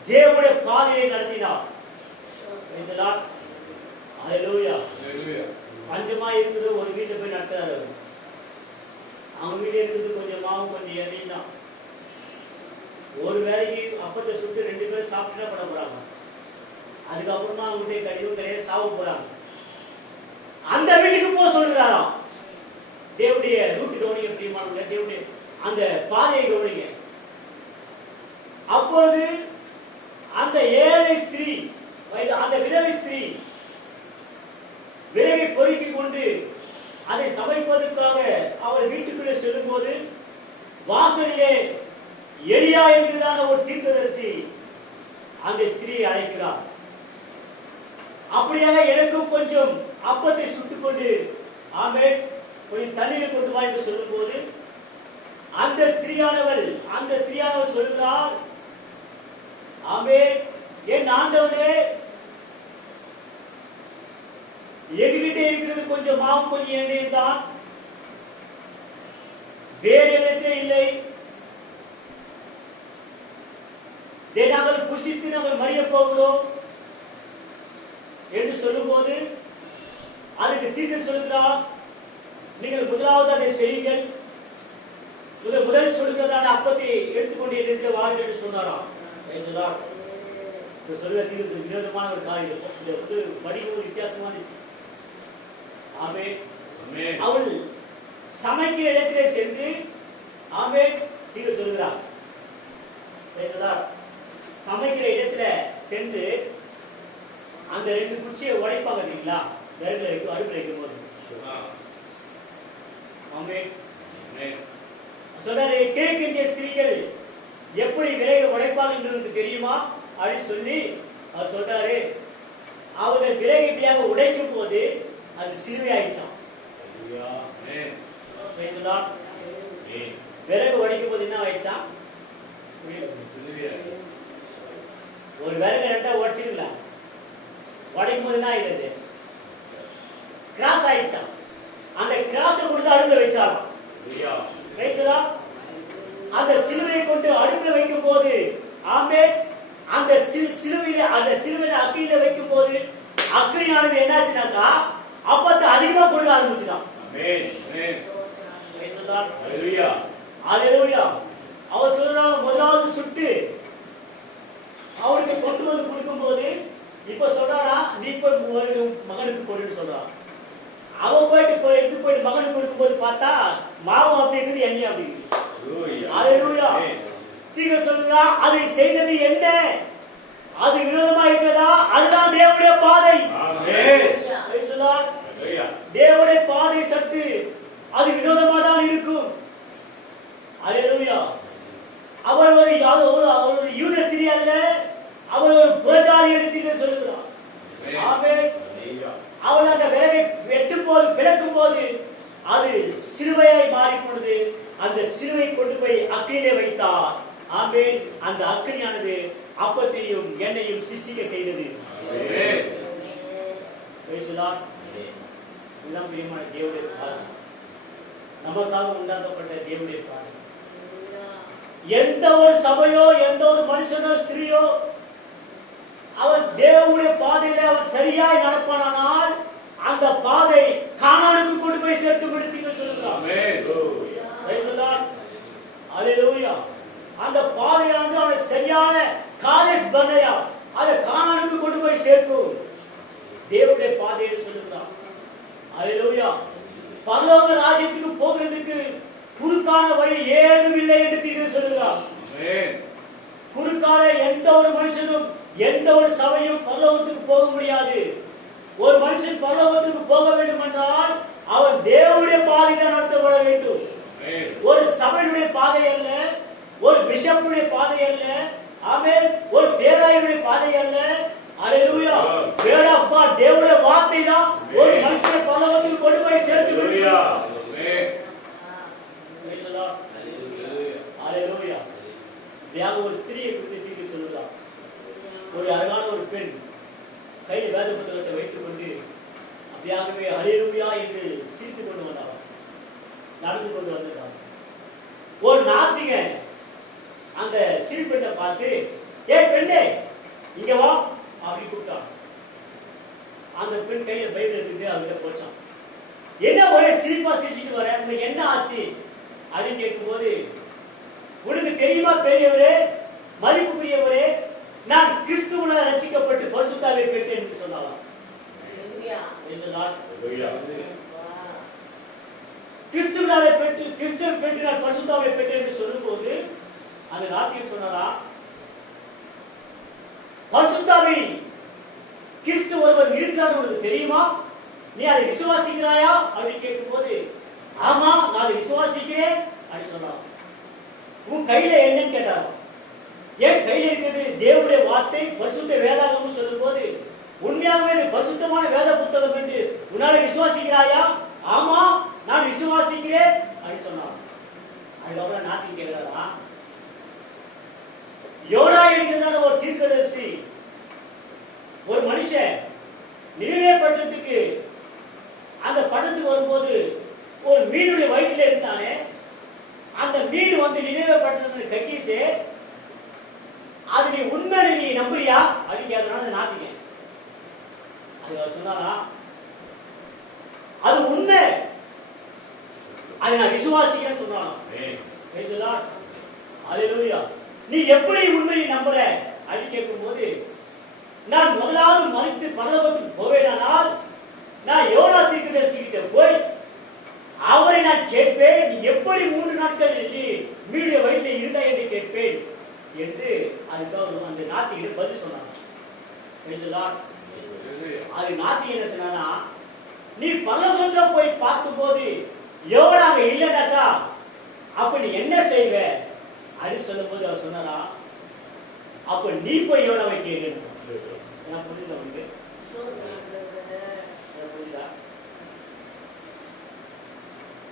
தேவனுடைய பாதையை நடத்தினார். அல்லேலூயா. பஞ்சமா இருக்குது, ஒரு வீட்டை போய் நடத்துறாரு. அவங்க வீட்டுல இருக்குது கொஞ்சம் மாவும் கொஞ்சம் எண்ணெயும் தான். ஒரு வேலைக்கு அப்பத்தை சுட்டு 2 பேரும் சாப்பிட்டு பண்ண போறாங்க. அதுக்கப்புறமா அவங்களுடைய கழிவு கிடையாது, சாவ போறாங்க. அந்த வீட்டுக்கு போக சொல்லுகிறாராம். தேவனுடைய ரூட்டு கவனிங்க பிரியமானவர்களே, தேவனுடைய அந்த பாதையை கவனிங்க. அப்பொழுது அந்த ஏழை ஸ்திரீ, அந்த விதவை ஸ்திரீ விறகை பொறுக்கிக் கொண்டு அதை சமைப்பதற்காக அவர் வீட்டுக்குள்ளே செல்லும் போது வாசலிலே எலியா என்கிறதான ஒரு தீர்க்கதரிசி அந்த ஸ்திரீயை அழைக்கிறார். அப்படியாக எனக்கும் கொஞ்சம் அப்பத்தை சுட்டுக் கொண்டு ஆமென் கொஞ்சம் தண்ணீரை கொண்டு வா என்று சொல்லும் போது அந்த ஸ்திரீயானவள் சொல்கிறார், ஆமென், என் ஆண்டவனே, எங்கிட்ட இருக்கிறது கொஞ்சம் மாவும் கொஞ்சம் எண்ணெயும் தான், வேறு இடத்திலே இல்லை. நாங்கள் புசித்து நாங்கள் மறிய போகிறோம் என்று சொல்லும் போது அதுக்கு தீர்க்க சொல்கிறார், நீங்கள் முதலாவது அதை செய்யுங்கள், முதல் சொல்கிறதான அப்பத்தை எடுத்துக்கொண்டு என்னிடத்தில் வாருங்கள் என்று சொன்னாராம். சொல்வதற்கு வினோதமான ஒரு காரியம். இந்த வடிவம் வித்தியாசமா இருந்துச்சு. ஆமென். அவள் சமைக்கிற இடத்திலே சென்று ஆமென் தீர்க்க சொல்கிறார். சமைக்கிற இடத்துல சென்று அந்த 2 குச்சியை உடைப்பாங்க இல்லைங்களா, விறகுல வைக்கும், அடுப்புல வைக்கும் போது ஆமென் சொல்றாரு, கிழக்கிந்திய ஸ்திரீகள் எப்படி விறகு உடைப்பாங்க என்று தெரியுமா அப்படின்னு சொல்லி அவர் சொல்றாரு. அவர்கள் விறகு இப்படியாக உடைக்கும் போது அது சிலுவை ஆயிடுச்சான். விறகு உடைக்கும் போது என்ன ஆயிடுச்சான்? ஒரு விறகு 2 உடைச்சிருக்கலாம், உடைக்கும் போது என்ன ஆயிடுது? கிராஸ் ஆயிடுச்சான். அந்த கிராஸை கொண்டு அடுப்புல வச்சாலும் அந்த சிலுவையை கொண்டு அடுப்புல வைக்கும் போது ஆமென், அந்த சிலுவையில அக்கினியில வைக்கும் போது அக்கினியானது என்னாச்சுனாக்கா அப்பத்தை அதிகமா கொடுக்க ஆரம்பிச்சுதான். அவர் சொல்றாங்க, முதலாவது சுட்டு அவனுக்கு கொண்டு வந்து கொடுக்கும் போது இப்ப சொல்றாரா, நீ போய் மகனுக்கு கொடுன்னு சொல்றான். அவன் போயிட்டு எடுத்து போயிட்டு மகனுக்கு கொடுக்கும் போது பார்த்தா மாவு அப்படி இருக்குது, எண்ணெய் அப்படி இருக்குது. அல்லேலூயா. தீர்க்க சொல்லுறா, அதை செய்தது என்ன? அது விரோதமா இருக்கிறதா? அதுதான் தேவனுடைய பாதை. தேவனுடைய பாதை சற்று அது விரோதமா தான் இருக்கும். அல்லேலூயா. அவள் ஒரு யூத ஸ்திரீ அல்ல, அவள் ஒரு புறஜாதி எடுத்து சொல்லுகிறான். ஆமென். அவள் அந்த விறகை வெட்டும் போது பிளக்கும் போது அது சிலுவையாய் மாறி போனது. அந்த சிலுவை கொண்டு போய் அக்கினிலே வைத்தார். ஆமென். அந்த அக்கினியானது அப்பத்தையும் எண்ணெயும் சிசிக்க செய்தது. ஆமென். Praise the Lord. எல்லாம் பிரியமான தேவனுடைய பாதை, நமக்காக உண்டாக்கப்பட்ட தேவனுடைய பாதை. எந்த ஒரு சபையோ எந்த ஒரு மனுஷனோ ஸ்திரீயோ அவன் தேவனுடைய பாதையில அவன் சரியாய் நடப்பானால் அந்த பாதை கானானுக்கு கொண்டு போய் சேர்க்கும் என்று சொல்லுகிறார். ஆமென். Praise the Lord. அல்லேலூயா. அந்த பாதையானது அவன் சரியான காலேஜ் பர்னயா அதை கானானுக்கு கொண்டு போய் சேர்க்கும் தேவனுடைய பாதையை சொல்லுகிறார். அல்லேலூயா. பரலோக ராஜ்யத்துக்கு போகிறதுக்கு குறுக்கான வழி ஏதும் இல்லை என்று தீர்க்க சொல்லுகிறார். ஆமென். குறுக்கால எந்த ஒரு மனுஷனும் எந்த ஒரு சபையும் பரலோகத்துக்கு போக முடியாது. ஒரு மனுஷன் பரலோகத்துக்கு போக வேண்டும் என்றால் அவன் தேவனுடைய பாதையில் நடத்தப்பட வேண்டும். ஒரு சபையுடைய பாதை அல்ல, ஒரு பிஷப்புடைய பாதை அல்ல. ஆமென். ஒரு பேராயருடைய பாதை அல்ல. அல்லேலூயா. வேர்ட் ஆஃப் காட், தேவனுடைய வார்த்தை தான் ஒரு மனுஷனை பரலோகத்துக்கு கொண்டு போய் சேர்த்து விடும். ஆமென். அல்லேலூயா. ஒரு ஸ்திரீயை குறித்து தீர்க்க சொல்லுகிறார். ஒரு அழகான ஒரு பெண் கையில் வேத புத்தகத்தை வைத்துக் கொண்டு அப்படியாகவே அல்லேலூயா என்று சிரித்துக் கொண்டு வந்தார், நடந்து கொண்டு வந்தார். ஒரு நாத்திகன் அந்த சிரிப்பெண்ணை பார்த்து, ஏ பெண்ணே இங்க வா அப்படி கூப்பிட்டான். அந்த பெண் கையில பைபிள் எடுத்துட்டு அவங்கிட்ட போச்சான். என்ன ஒரே சிரிப்பா சிரிச்சுட்டு வர, உனக்கு என்ன ஆச்சு அப்படின்னு கேட்கும்போது, உனக்கு தெரியுமா பெரியவரே, மதிப்புக்குரியவரே, நான் கிறிஸ்துவினால் ரட்சிக்கப்பட்டு பரிசுத்தாவை பெற்றேன் என்று சொன்னாலாம். கிறிஸ்துவினாலே பெற்று கிறிஸ்துவை பெற்று நான் பரிசுத்தாவை பெற்றேன் என்று சொல்லும் போது அந்த நாத்திகன் சொன்னாரா, பரிசுத்தாவை கிறிஸ்து ஒருவர் இருக்கிறார் உனக்கு தெரியுமா, நீ அதை விசுவாசிக்கிறாயா அப்படின்னு கேட்கும் போது, ஆமா நான் அதை விசுவாசிக்கிறேன் அப்படின்னு சொன்னான். உன் கையில என்னன்னு கேட்டாராம். ஏன் கையில இருக்கிறது தேவனுடைய வார்த்தை பரிசுத்த வேதாகம்னு சொல்லும் போது, உண்மையாகவே இது பரிசுத்தமான வேத புத்தகம் என்று உன்னால விசுவாசிக்கிறாயா? ஆமா நான் விசுவாசிக்கிறேன் அப்படின்னு சொன்னான். அதுக்கப்புறம் நாத்தி கேட்கிறாரா, யோனா என்கிறதான ஒரு தீர்க்கதரிசி ஒரு மனுஷன் நினைவே பட்டணத்துக்கு அந்த பட்டணத்துக்கு வரும்போது ஒரு மீனுடைய வயிற்றில இருந்தானே, அந்த மீன் வந்து நினைவே பட்டணத்துக்கு கட்டிச்சு, அது நீ உண்மை நீ நம்புறியா அப்படின்னு கேட்கறான் நாத்திங்க. அது சொன்னாரா, அது உண்மை, அதை நான் விசுவாசிக்கிறேன் சொன்னாலும். அல்லேலூயா. நீ எப்படி உண்மையை நம்புற அப்படின்னு கேட்கும் போது, நான் முதலாவது மரித்து பரலோகத்துக்கு போவேனானால் நான் யோனா தீர்க்கதரிசிகிட்ட போய் அவரை நான் கேட்பேன், நீ எப்படி 3 நாட்கள் நீ மீனுடைய வயிற்றில் இருந்தா என்று கேட்பேன் என்று அதுக்கு அந்த நாத்திகிட்ட பதில் சொன்னாங்க. அது நாத்திக என்ன சொன்னா, நீ பரலோகத்துல போய் பார்க்கும் போது யோனா அங்க இல்லைனாக்கா அப்ப நீ என்ன செய்வ அப்படின்னு சொல்லும் போது அவர் சொன்னாரா, அப்ப நீ போய் யோனாவை கேளு. புரியுதா உங்களுக்கு? புரியுதா?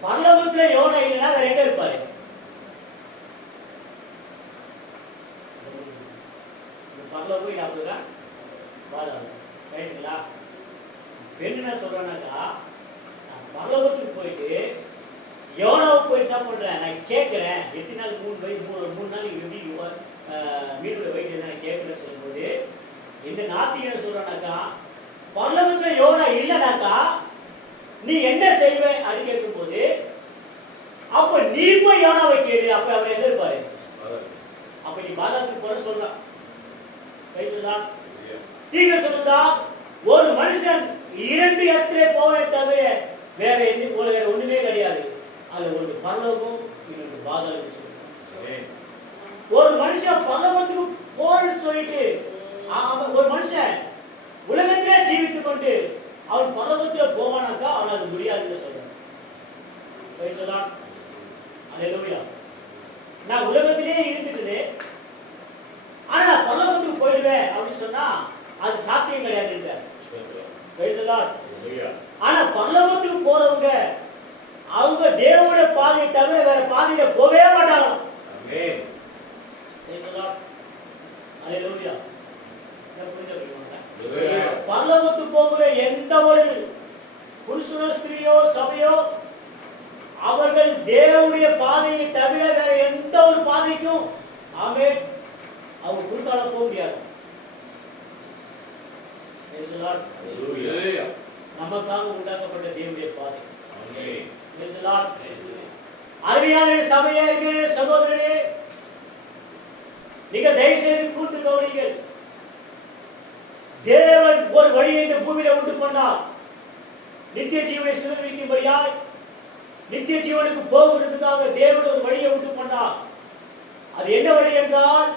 பரலோகத்துல யோனா இல்லைன்னா வேற எங்க இருப்பாரு? பரலோகம் இல்ல, அப்படிதான் ரைட்டுங்களா? பெண் என்ன சொல்றானாக்கா, பரலோகத்துக்கு போயிட்டு யோனாவை போயிட்டு என்ன பண்றேன், நான் கேட்கிறேன் எத்தனை நாள் 3 நாள் எப்படி மீனுடைய வயிற்று நான் கேட்கிறேன் சொல்லும் போது, இந்த நாத்திகன் சொல்றானாக்கா, பரலோகத்துல யோனா இல்லைனாக்கா நீ என்ன செய்வ அப்படின்னு கேட்கும் போது, அப்ப நீ போய் யோனாவை கேளு, அப்ப அவர் எங்க இருப்பாரு? அப்ப நீ பாதாளத்துக்கு போற சொல்லலாம். தீர்க்க சொல்லுதா ஒரு மனுஷன் 2 இடத்திலே போவதை தவிர வேற ஒண்ணுமே கிடையாது. அதுல ஒரு பரலோகம், இன்னொரு பாதாளம் சொல்லுங்க. ஒரு மனுஷன் பரலோகத்துக்கு போறன்னு சொல்லிட்டு ஒரு மனுஷன் உலகத்திலே ஜீவித்துக் கொண்டு அவன் பரலோகத்துல போவானாக்கா அவன் அது முடியாதுன்னு சொல்றான். நான் உலகத்திலேயே இருந்துட்டு ஆனா நான் பரலோகத்துக்கு போயிடுவேன் அப்படின்னு சொன்னா அது சாத்தியம் கிடையாது. ஆனா பரலோகத்துக்கு போறவங்க அவங்க தேவனுடைய பாதையை தவிர வேற பாதையில போவே மாட்டாங்க. பரலோகத்துக்கு போகிற எந்த ஒரு புருஷனோ ஸ்திரியோ சபையோ அவர்கள் தேவனுடைய பாதையை தவிர வேற எந்த ஒரு பாதைக்கும் அவங்க குறுக்கால போக முடியாது. நமக்காக உண்டாக்கப்பட்ட தேவனுடைய பாதை. அருமையான சபையார்களே, சகோதரர்களே, நீங்க தயவு செய்து கூட்டு கவனிங்கள். தேவன் ஒரு வழியை இந்த பூமியில உண்டு பண்ணார். நித்திய ஜீவனை சுதந்திரிக்கும்படியாய் நித்திய ஜீவனுக்கு போகிறதுக்காக தேவன் ஒரு வழியை உண்டு பண்ணார். அது என்ன வழி என்றால்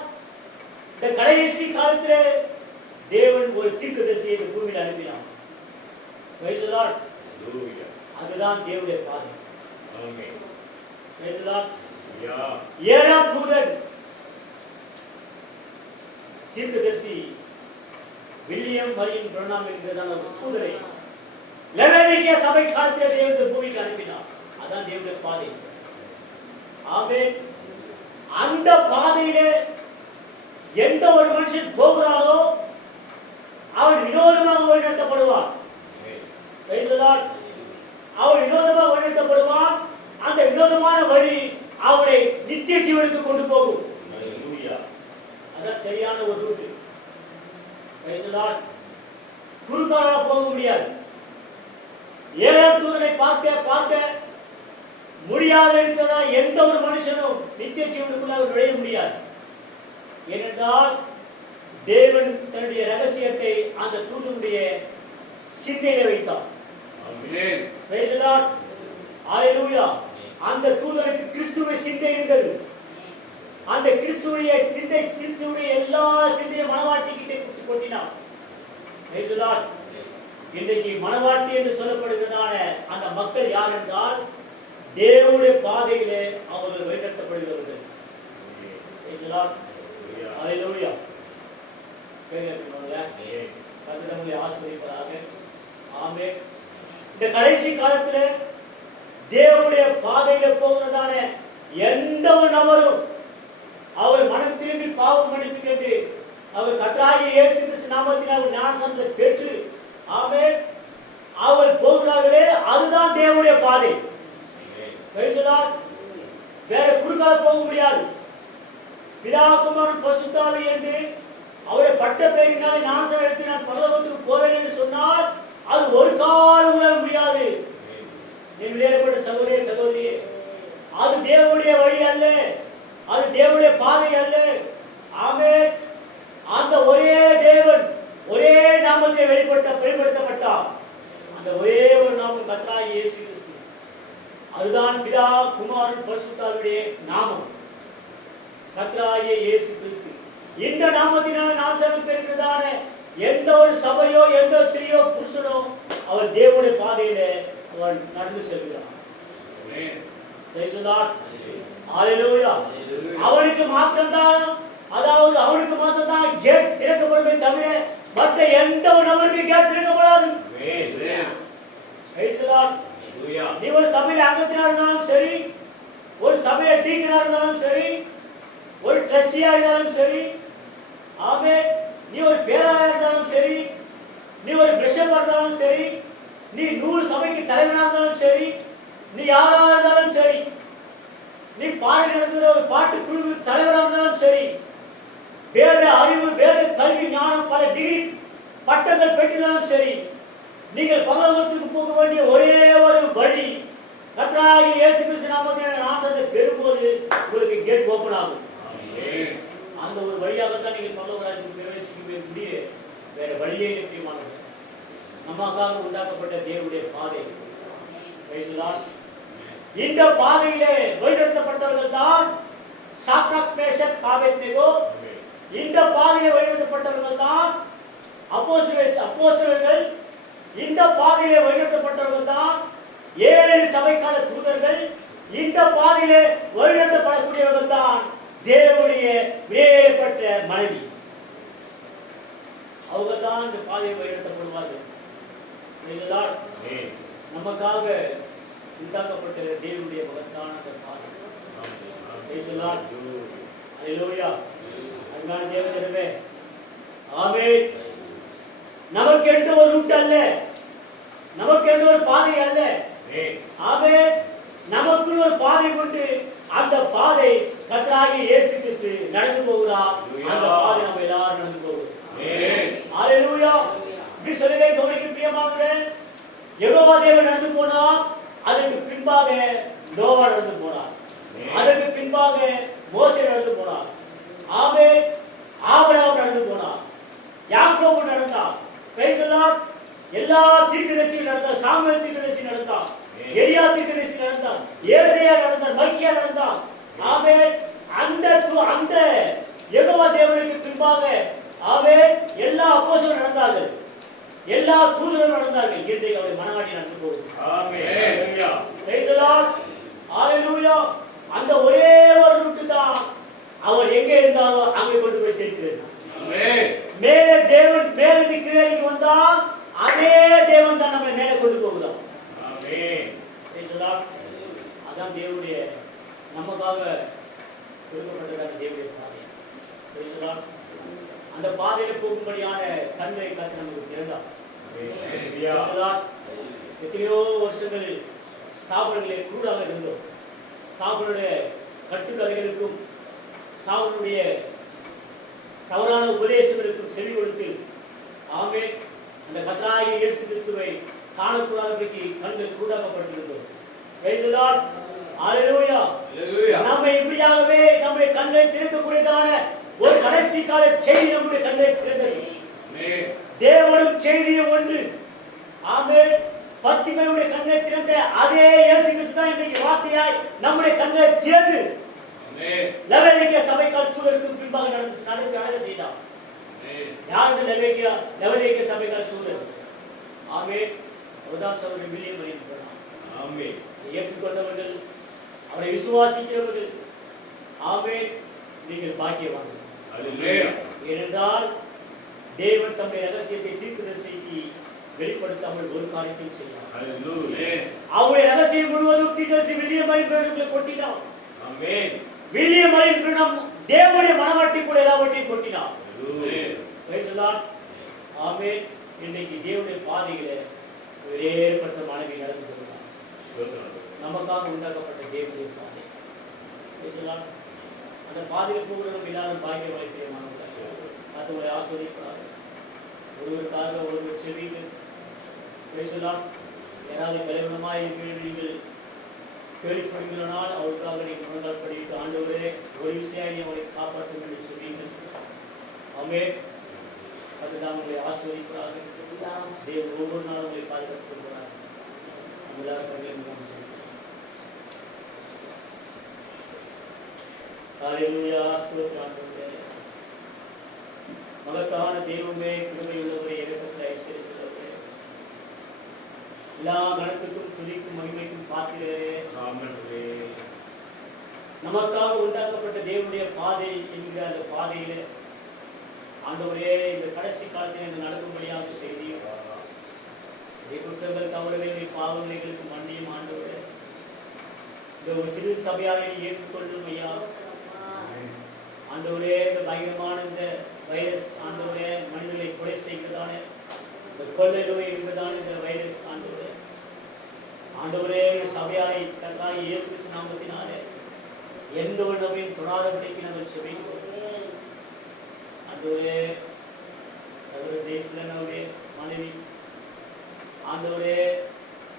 இந்த கடைசி காலத்திலே தேவன் ஒரு தீர்க்கதரிசியை இந்த பூமியில் அனுப்பினார். அதுதான் தேவனுடைய பாதை. ஏழாம் தூதன் தீர்க்கதரிசி வில்லியம் மரியன் பிரணாம் என்கிறதான ஒரு தூதரை லவோதிக்கேயா சபை காலத்திலே தேவன் பூமிக்கு அனுப்பினார். அதான் தேவனுடைய பாதை. ஆமென். அந்த பாதையிலே எந்த ஒரு மனுஷன் போகிறானோ அவன் வினோதமாக வழிநடத்தப்படுவான். அவன் வினோதமாக வழிநடத்தப்படுவான். அந்த வினோதமான வழி அவனை நித்திய ஜீவனுக்கு கொண்டு போகும். அதான் சரியான ஒரு ரூட். குறுக்கால போக முடியாது. ஏழாம் தூதனை பார்க்க முடியாத இருக்கிறதால் எந்த ஒரு மனுஷனும் நித்திய ஜீவனுக்குள்ள நுழைய முடியாது. ஏனென்றால் தேவன் தன்னுடைய ரகசியத்தை அந்த தூதனுடைய சிந்தையில வைத்தார். அந்த தூதனுக்கு கிறிஸ்துவை சிந்தை இருந்தது. அந்த கிறிஸ்துடைய சிந்தை, கிறிஸ்துடைய எல்லா சிந்தையும் மனவாட்டிக்கிட்டே குத்தி கொட்டினார். இன்றைக்கு மனவாட்டி என்று சொல்லப்படுகிறதான அந்த மக்கள் யார் என்றால் தேவனுடைய பாதையிலே அவர்கள் வழிநடத்தப்படுகிறவர்கள். இந்த கடைசி காலத்துல தேவனுடைய பாதையில போகிறதான எந்த ஒரு நபரும் அவர் மனம் திரும்பி பாவம் மன்னிப்பு கேட்டு அவர் கர்த்தராகிய இயேசு கிறிஸ்து நாமத்தினால் ஞானஸ்நானத்தை பெற்று அவர் போகிறார்களே, அதுதான் தேவனுடைய பாதை. வேற குறுக்கால போக முடியாது. பிதா குமாரன் பரிசுத்த ஆவி என்று அவரை பட்ட பெயரினால் ஞானஸ்நானம் எடுத்து நான் பரலோகத்துக்கு போவேன் என்று சொன்னால் அது ஒரு காலம் உணர முடியாது. வேறுபட்ட சகோதரே சகோதரியே, அது தேவனுடைய வழி அல்ல, அது தேவனுடைய பாதை அல்ல. ஆமென். அந்த ஒரே தேவன் ஒரே நாமத்தை வெளிப்படுத்தப்பட்டார். அந்த ஒரே ஒரு நாமம் கர்த்தராகிய இயேசு கிறிஸ்து. அதுதான் பிதா குமாரன் பரிசுத்த ஆவியுடைய நாமம், கர்த்தராகிய இயேசு கிறிஸ்து. இந்த நாமத்தினால் ஞானஸ்நானம் பெறுகிறதான எந்த ஒரு சபையோ எந்த ஸ்திரியோ புருஷனோ அவர் தேவனுடைய பாதையில அவர் நடந்து செல்கிறார். அவனுக்கு மாத்திரம்தான், அதாவது அவனுக்கு மாத்திரம்தான் கேட் திறக்கப்படுமே தவிர மற்ற எந்த ஒரு நபருக்கு கேட் திறக்கப்படாது. நீ ஒரு சபையில அங்கத்தினா இருந்தாலும் சரி, ஒரு சபையில டீக்கனா இருந்தாலும் சரி, ஒரு ட்ரஸ்டியா இருந்தாலும் சரி, ஆமென், நீ ஒரு பேராளரா இருந்தாலும் சரி, நீ ஒரு பிஷப்பா இருந்தாலும் சரி, நீ 100 சபைக்கு தலைவனா இருந்தாலும் சரி, நீ யாரா இருந்தாலும் சரி, நீ பாட்டு நடத்துகிற ஒரு பாட்டு குழு தலைவராக இருந்தாலும் சரி, வேத அறிவு வேத கல்வி ஞானம் பல டிகிரி பட்டங்கள் பெற்றிருந்தாலும் சரி, நீங்கள் பரலோகத்துக்கு போக வேண்டிய ஒரே ஒரு வழி கர்த்தராகிய இயேசு கிறிஸ்து நாமத்தினால் ஞானஸ்நானத்தை பெறும்போது உங்களுக்கு கேட் ஓபன் ஆகும். அந்த ஒரு வழியாகத்தான் நீங்கள் பரலோகராஜ்யத்தில் பிரவேசிக்க முடிய வேற வழியே நிச்சயமானது. நமக்காக உண்டாக்கப்பட்ட தேவனுடைய பாதை. இந்த பாதையிலே வழிநடத்தப்பட்டவர்கள் தான் சாத்ராக், மேஷக், ஆபேத்நேகோ. இந்த பாதையிலே வழிநடத்தப்பட்டவர்கள் தான் அப்போஸ்தலர்கள். இந்த பாதையிலே வழிநடத்தப்பட்டவர்கள் தான் 7 சபைக்கான தூதர்கள். இந்த பாதையிலே வழிநடத்தப்படக்கூடியவர்கள் தான் தேவனுடைய விலையேறப்பட்ட மனைவி. அவர்கள் தான் இந்த பாதையை வழிநடத்தப்படுவார்கள். நமக்காக உண்டாக்கப்பட்ட தேவனுடைய மகத்தான அந்த பாதை. அன்பான தேவஜனமே, ஆமென். நமக்கென்று ஒரு ரூட் அல்ல, நமக்கென்று ஒரு பாதை அல்ல. ஆமென். நமக்கு ஒரு பாதை கொண்டு அந்த பாதை கர்த்தராகிய இயேசு கிறிஸ்து நடந்து போகிறார். அந்த பாதை நம்ம எல்லாரும் நடந்து போகிறோம். ஹalleluya. இப்படி சொல்லுங்க கவனிக்க பிரியமானவர்களே, யெகோவா தேவன் நடந்து போனார். அதுக்கு பின்பாக நோவா நடந்து போனார். அதுக்கு பின்பாக மோசே நடந்து போனார். ஆமென். ஆபிரகாம் நடந்து போனார். யாக்கோபு நடந்தார். Price the Lord. எல்லா தீர்க்கதரிசிகளும் நடந்தார். சாமுவேல் தீர்க்கதரிசி நடந்தார். எலியா தீர்க்கதரிசி நடந்தார். ஏசாயா நடந்தார். மல்கியா நடந்தார். ஆமென். அந்த யெகோவா தேவனுக்கு பின்பாக ஆமென் எல்லா அப்போஸ்தலர்கள் நடந்தார்கள். எல்லா தூதர்களும் நடந்தார்கள். இன்றைக்கு அவருடைய மனவாட்டி நடந்து போகுது. ஆமென். ஹalleluya. Praise the Lord. ஹalleluya. அந்த ஒரே ஒரு ரூட் தான் அவர் எங்கே இருந்தாரோ அங்கே கொண்டு போய் சேர்க்கிறார். ஆமென். மேலே தேவன் மேலிருந்து கீழேக்கு வந்தால் அதே தேவன் தான் நம்மை மேலே கொண்டு போகிறார். ஆமென். Praise the Lord. அதான் தேவனுடைய நமக்காக கொடுக்கப்பட்டதான தேவனுடைய பாதை. Praise the Lord. அந்த பாதையில போகும்படியான கண்களை கர்த்தர் நமக்கு திறந்தார். எத்தனையோ வருஷங்கள் ஸ்தாபனங்களே குருடாக இருந்தோம். ஸ்தாபனுடைய கட்டுக்கதைகளுக்கும் ஸ்தாபனுடைய தவறான உபதேசங்களுக்கும் செவி கொடுத்து ஆமென் அந்த கர்த்தராகிய இயேசு கிறிஸ்துவை காணக்கூடாதபடிக்கு கண்கள் குருடாக்கப்பட்டிருந்தோம். Price the Lord. ஹalleluya. நம்மை இப்படியாகவே நம்முடைய கண்களை திறக்கக்கூடியதான ஒரு கடைசி கால செய்தி நம்முடைய கண்களை திறந்தது. தேவனும் செய்தியும் ஒன்று. ஆமென். பத்திமையுடைய கண்ணை திறந்த அதே இயேசு கிறிஸ்து தான் இன்றைக்கு வார்த்தையாய் நம்முடைய கண்களை திறந்து லவோதிக்கேயா சபைக்கால் தூதருக்கு பின்பாக நடக்க செய்தார். யாருக்கு லவோதிக்கேயா சபைக்கால் தூதர்? ஆமென். அவர்தான் சகோதரர் வில்லியம் மரியம் பிரணாம். ஆமென். ஏற்றுக்கொண்டவர்கள், அவரை விசுவாசிக்கிறவர்கள், ஆமென், நீங்கள் பாக்கியவான்கள். ஏனென்றால் தேவன் தம்முடைய ரகசியத்தை தீர்க்கதரிசிக்கு வெளிப்படுத்தாமல் ஒரு காரியத்தையும் செய்யலாம். அவருடைய ரகசியம் முழுவதும் தீர்க்கதரிசி வில்லியம் மரியம் கொட்டினார். ஆமென். வில்லியம் மரியம் தேவனுடைய மனவாட்டி கூட எல்லாவற்றையும் கொட்டினார். Price the Lord. ஆமென். இன்னைக்கு தேவனுடைய பாதையிலே வேறுபட்ட மனைவி நடந்து கொண்டிருக்கிறார். நமக்காக உண்டாக்கப்பட்ட தேவனுடைய பாதை. Praise the Lord. அந்த பாதையில் போகிறவங்க எல்லாரும் பாக்கியம் வைத்தியமானவர்கள். அது ஒரு ஆசீர்வதிப்பார். ஒருவருக்காக ஒருவர் செவியுங்கள். Price the Lord. யாராவது பலவீனமாய் இருக்கிறீர்கள் கேள்விப்படுகிறனால் அவருக்காக நீங்கள் முழங்கால் படித்து ஆண்டவரே ஒரு விஷயம் அவரை காப்பாற்றும் என்று சொல்வீர்கள். ஆமென். அதுதான் உங்களை ஆசீர்வதிப்பார்கள். தேவன் ஒவ்வொரு நாளும் உங்களை பாதுகாத்துக் கொள்கிறார். ஹalleluya. மகத்தான தெய்வமே, கிருபையுள்ளவரே, இரக்கத்தில் ஐஸ்வரியத்திலே எல்லா கணத்துக்கும் துதிக்கும் மகிமைக்கும் பாத்திரரே. ஆமென். நமக்காக உண்டாக்கப்பட்ட தேவனுடைய பாதை என்கிற அந்த பாதையிலே ஆண்டவரே இந்த கடைசி காலத்தில் நடக்கும்படியாக செய்தீர். குற்றங்கள் தவறுகளை பாவங்களுக்கு மன்னியும் ஆண்டவரே. இந்த ஒரு சிறு சபையாரை ஏற்றுக்கொள்ளும் ஐயா. ஆண்டவரே இந்த பயங்கரமான இந்த வைரஸ் ஆண்டவரே மனிதர்களை கொலை செய்கிறதான இந்த கொள்ளை நோய் என்பதான இந்த வைரஸ் ஆண்டவரே ஆண்டவரே சபையாரை கர்த்தராகிய இயேசு கிறிஸ்து நாமத்தினாலே எந்த ஒரு நோயும் தொடாதபடிக்கு நாங்கள் செபிக்கிறோம். ஆண்டவரே சகோதரர் ஜெயசீலன் அவருடைய மனைவி ஆண்டவரே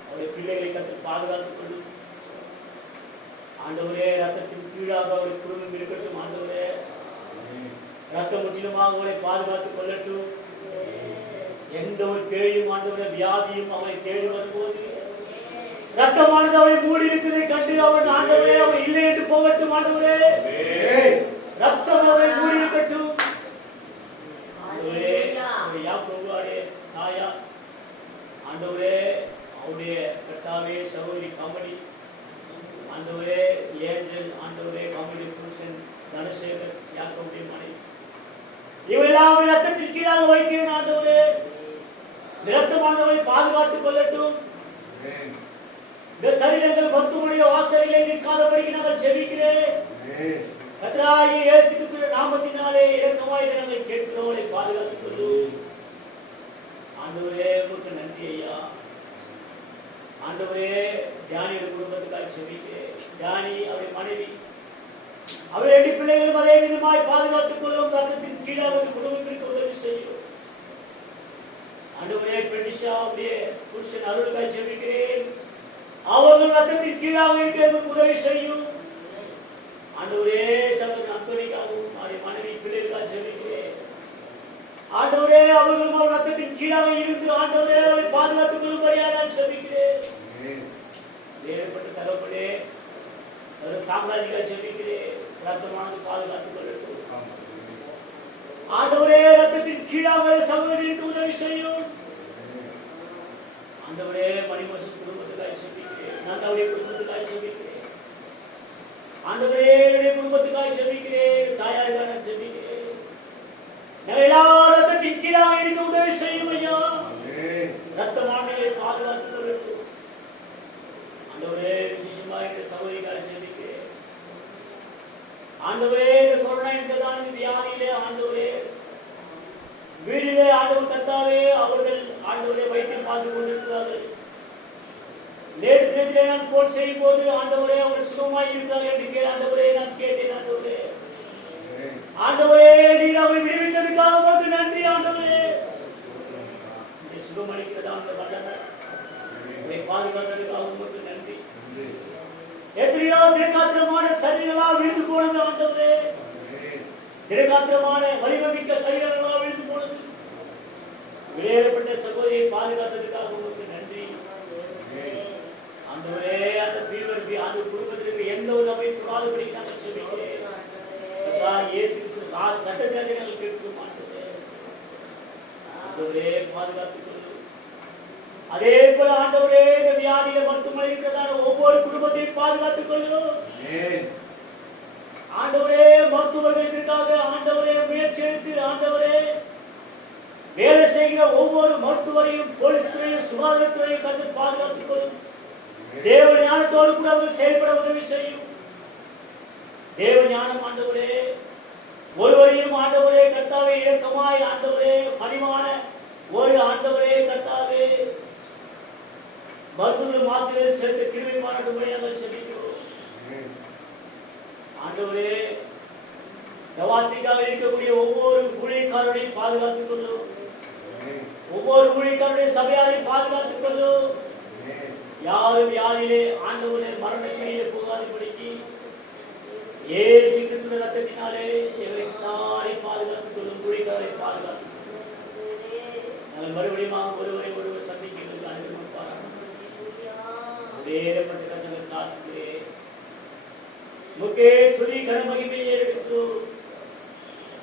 அவருடைய பிள்ளைகளை கற்று பாதுகாத்துக் கொள்ளும். ஆண்டவரே ரத்தத்தின் கீழாக அவருடைய குடும்பம் இருக்கட்டும். ஆண்டவரே ரத்தம் முற்றிலுமாக அவளை பாதுகாத்துக் கொள்ளட்டும். எந்த ஒரு பேயும் ஆண்டவரே வியாதியும் அவளை தேடி வரும்போது ரத்தமானது அவளை மூடி இருக்கிறதை கண்டு அவன் ஆண்டவரே அவள் இல்லை என்று போகட்டும். ஆண்டவரே ரத்தம் அவளை மூடி இருக்கட்டும். ஆண்டவரே யாக்கோபுடைய தாயா ஆண்டவரே அவருடைய கர்த்தாவே சகோதரி கமலி ஆண்டவரே ஏஞ்சல் ஆண்டவரே கமலி புருஷன் தனசேகர் யாக்கோபுடைய மனைவி இவெல்லாம் ரத்தத்தின் கீழாக வைக்கிறேன். ஆண்டவரே ரத்தமானவரை பாதுகாத்துக் கொள்ளட்டும். இந்த சரீரங்கள் மருத்துவனுடைய வாசலிலே நிற்காதபடிக்கு நாங்கள் ஜெபிக்கிறேன். கர்த்தராகிய இயேசு கிறிஸ்துவின் நாமத்தினாலே இரக்கமாய் நாங்கள் கேட்கிறவர்களை பாதுகாத்துக் கொள்ளும். ஆண்டவரே உங்களுக்கு நன்றி ஐயா. ஆண்டவரே தியானியோட குடும்பத்துக்காக ஜெபிக்கிறேன். தியானி அவருடைய மனைவி அவர் 8 பிள்ளைகளும் அதே விதமாய் பாதுகாத்துக் கொள்ளும். ரத்தத்தின் கீழாக குடும்பத்திற்கு உதவி செய்யும். ஆண்டவரே பெண்ணிஷா அவருடைய புருஷன் அருளுக்காக ஜெபிக்கிறேன். அவர்கள் ரத்தத்தின் கீழாக இருக்கிறதுக்கு உதவி செய்யும். ஆண்டவரே சகோதரன் அந்தோனிக்காகவும் அவருடைய மனைவி பிள்ளைகளுக்காக ஜெபிக்கிறேன். ஆண்டவரே அவர்கள் ரத்தத்தின் கீழாக இருந்து ஆண்டவரே அவரை பாதுகாத்துக் கொள்ளும்படியாக நான் ஜெபிக்கிறேன். வேறுபட்ட தகப்பனே ஒரு சாம்ராஜ்யக்காக ஜெபிக்கிறேன். ரத்தமானது பாதுகாத்துக் கொள்ளட்டும். ஆண்டவரே ரத்தத்தின் கீழாக சகோதரிக்கு உதவி செய்யும். ஆண்டவரே மணிமோசஸ் குடும்பத்துக்காக ஜெபிக்கிறேன். நான் அவருடைய குடும்பத்துக்காக ஜெபிக்கிறேன். ஆண்டவரே என்னுடைய குடும்பத்துக்காக ஜெபிக்கிறேன். தாயாருக்காக ஜெபிக்கிறேன். நாங்கள் எல்லாரும் ரத்தத்தின் கீழாக இருக்க உதவி செய்யும் ஐயா. ரத்தமானதை பாதுகாத்துக் கொள்ளட்டும். ஆண்டவரே விசேஷமாக இந்த சகோதரிக்காக ஜெபிக்கிறேன். ஆண்டவரே இந்த கொரோனா என்பதான வியாதியிலே ஆண்டவரே வீடிலே ஆண்டவர் கர்த்தாவே அவர்கள் ஆண்டவரே வைத்தியம் பார்த்துக் கொண்டிருக்கிறார்கள். நேற்று நான் போன் செய்யும் போது ஆண்டவரே அவர் சுகமாய் இருக்கிறார்கள் என்று ஆண்டவரே நான் கேட்டேன். ஆண்டவரே ஆண்டவரே நீர் அவரை விடுவித்ததுக்காக உங்களுக்கு நன்றி. ஆண்டவரே சுகமளிக்கிறதா அந்த வல்லமை உங்களை பாதுகாத்ததுக்காக உங்களுக்கு நன்றி. எத்தனையோ திடகாத்திரமான சரீரங்களாக விழுந்து போனது ஆண்டவரே. திடகாத்திரமான வலிமைமிக்க சரீரங்களாக விழுந்து போனது. வெளியேறப்பட்ட சகோதரியை பாதுகாத்ததுக்காக உங்களுக்கு நன்றி. ஆண்டவரே அந்த ஃபீவர் அந்த குடும்பத்திற்கு எந்த ஒரு நபரை தொடாதபடி நாங்கள் ஜெபிக்கிறேன். இயேசு கிறிஸ்து ரத்தத்தினாலே நாங்கள் கேட்கிறோம். ஆண்டவரே பாதுகாத்துக் கொள்ளும். அதே போல ஆண்டவரே இந்த வியாதியில மருத்துவமனை இருக்கிறதான ஒவ்வொரு குடும்பத்தையும் பாதுகாத்துக் கொள்ளும். ஆண்டவரே மருத்துவர்களுக்காக ஆண்டவரே முயற்சி எடுத்து ஆண்டவரே வேலை செய்கிற ஒவ்வொரு மருத்துவரையும் போலீஸ் துறையும் சுகாதாரத்துறையும் கண்டு பாதுகாத்துக் கொள்ளும். தேவ ஞானத்தோடு கூட அவர்கள் செயல்பட உதவி செய்யும். தேவ ஞானம் ஆண்டவரே ஒருவரையும் ஆண்டவரே கர்த்தாவே இயக்கமாய் ஆண்டவரே மணிமான ஒரு ஆண்டவரே கர்த்தாவே மருத்துவர்கள் மாத்திரை சேர்த்து கிருபை பாராட்டும்படி நாங்கள் ஜெபிக்கிறோம். ஆண்டவரே தவாத்திக்காக இருக்கக்கூடிய ஒவ்வொரு ஊழியக்காரரையும் பாதுகாத்துக் கொள்ளும். ஒவ்வொரு ஊழியக்காரருடைய சபையாரையும் பாதுகாத்துக் கொள்ளும். யாரும் யாரிலே ஆண்டவரே மரணத்திலே போகாதபடிக்கு இயேசு கிறிஸ்துவின் ரத்தத்தினாலே எங்களை தாரை பாதுகாத்துக் கொள்ளும். ஊழியக்காரரை பாதுகாத்துக் கொள்ளும். நாங்கள் மறுபடியும் ஒருவரை சந்திக்கிறது அனுபவம் பாராட்டு வேறப்பட்ட கருத்துக்கள் காட்டுகிறேன். முக்கே துதி கனமகிமையை எடுத்து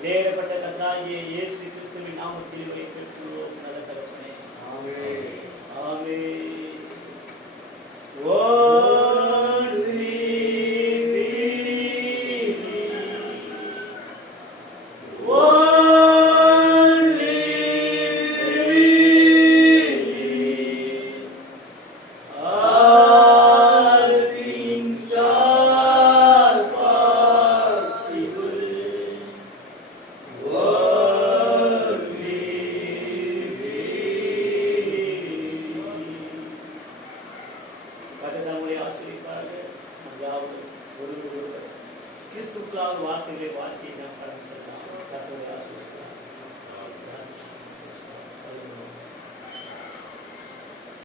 வேறப்பட்ட கர்த்தராகிய இயேசு கிறிஸ்துவின் நாமத்தில் கேட்கிறோம் நல்ல தகப்பனே. ஆமென். ஆமென். கிறிஸ்துவுக்குள்ளாக வார்த்தைகளை வாழ்த்தி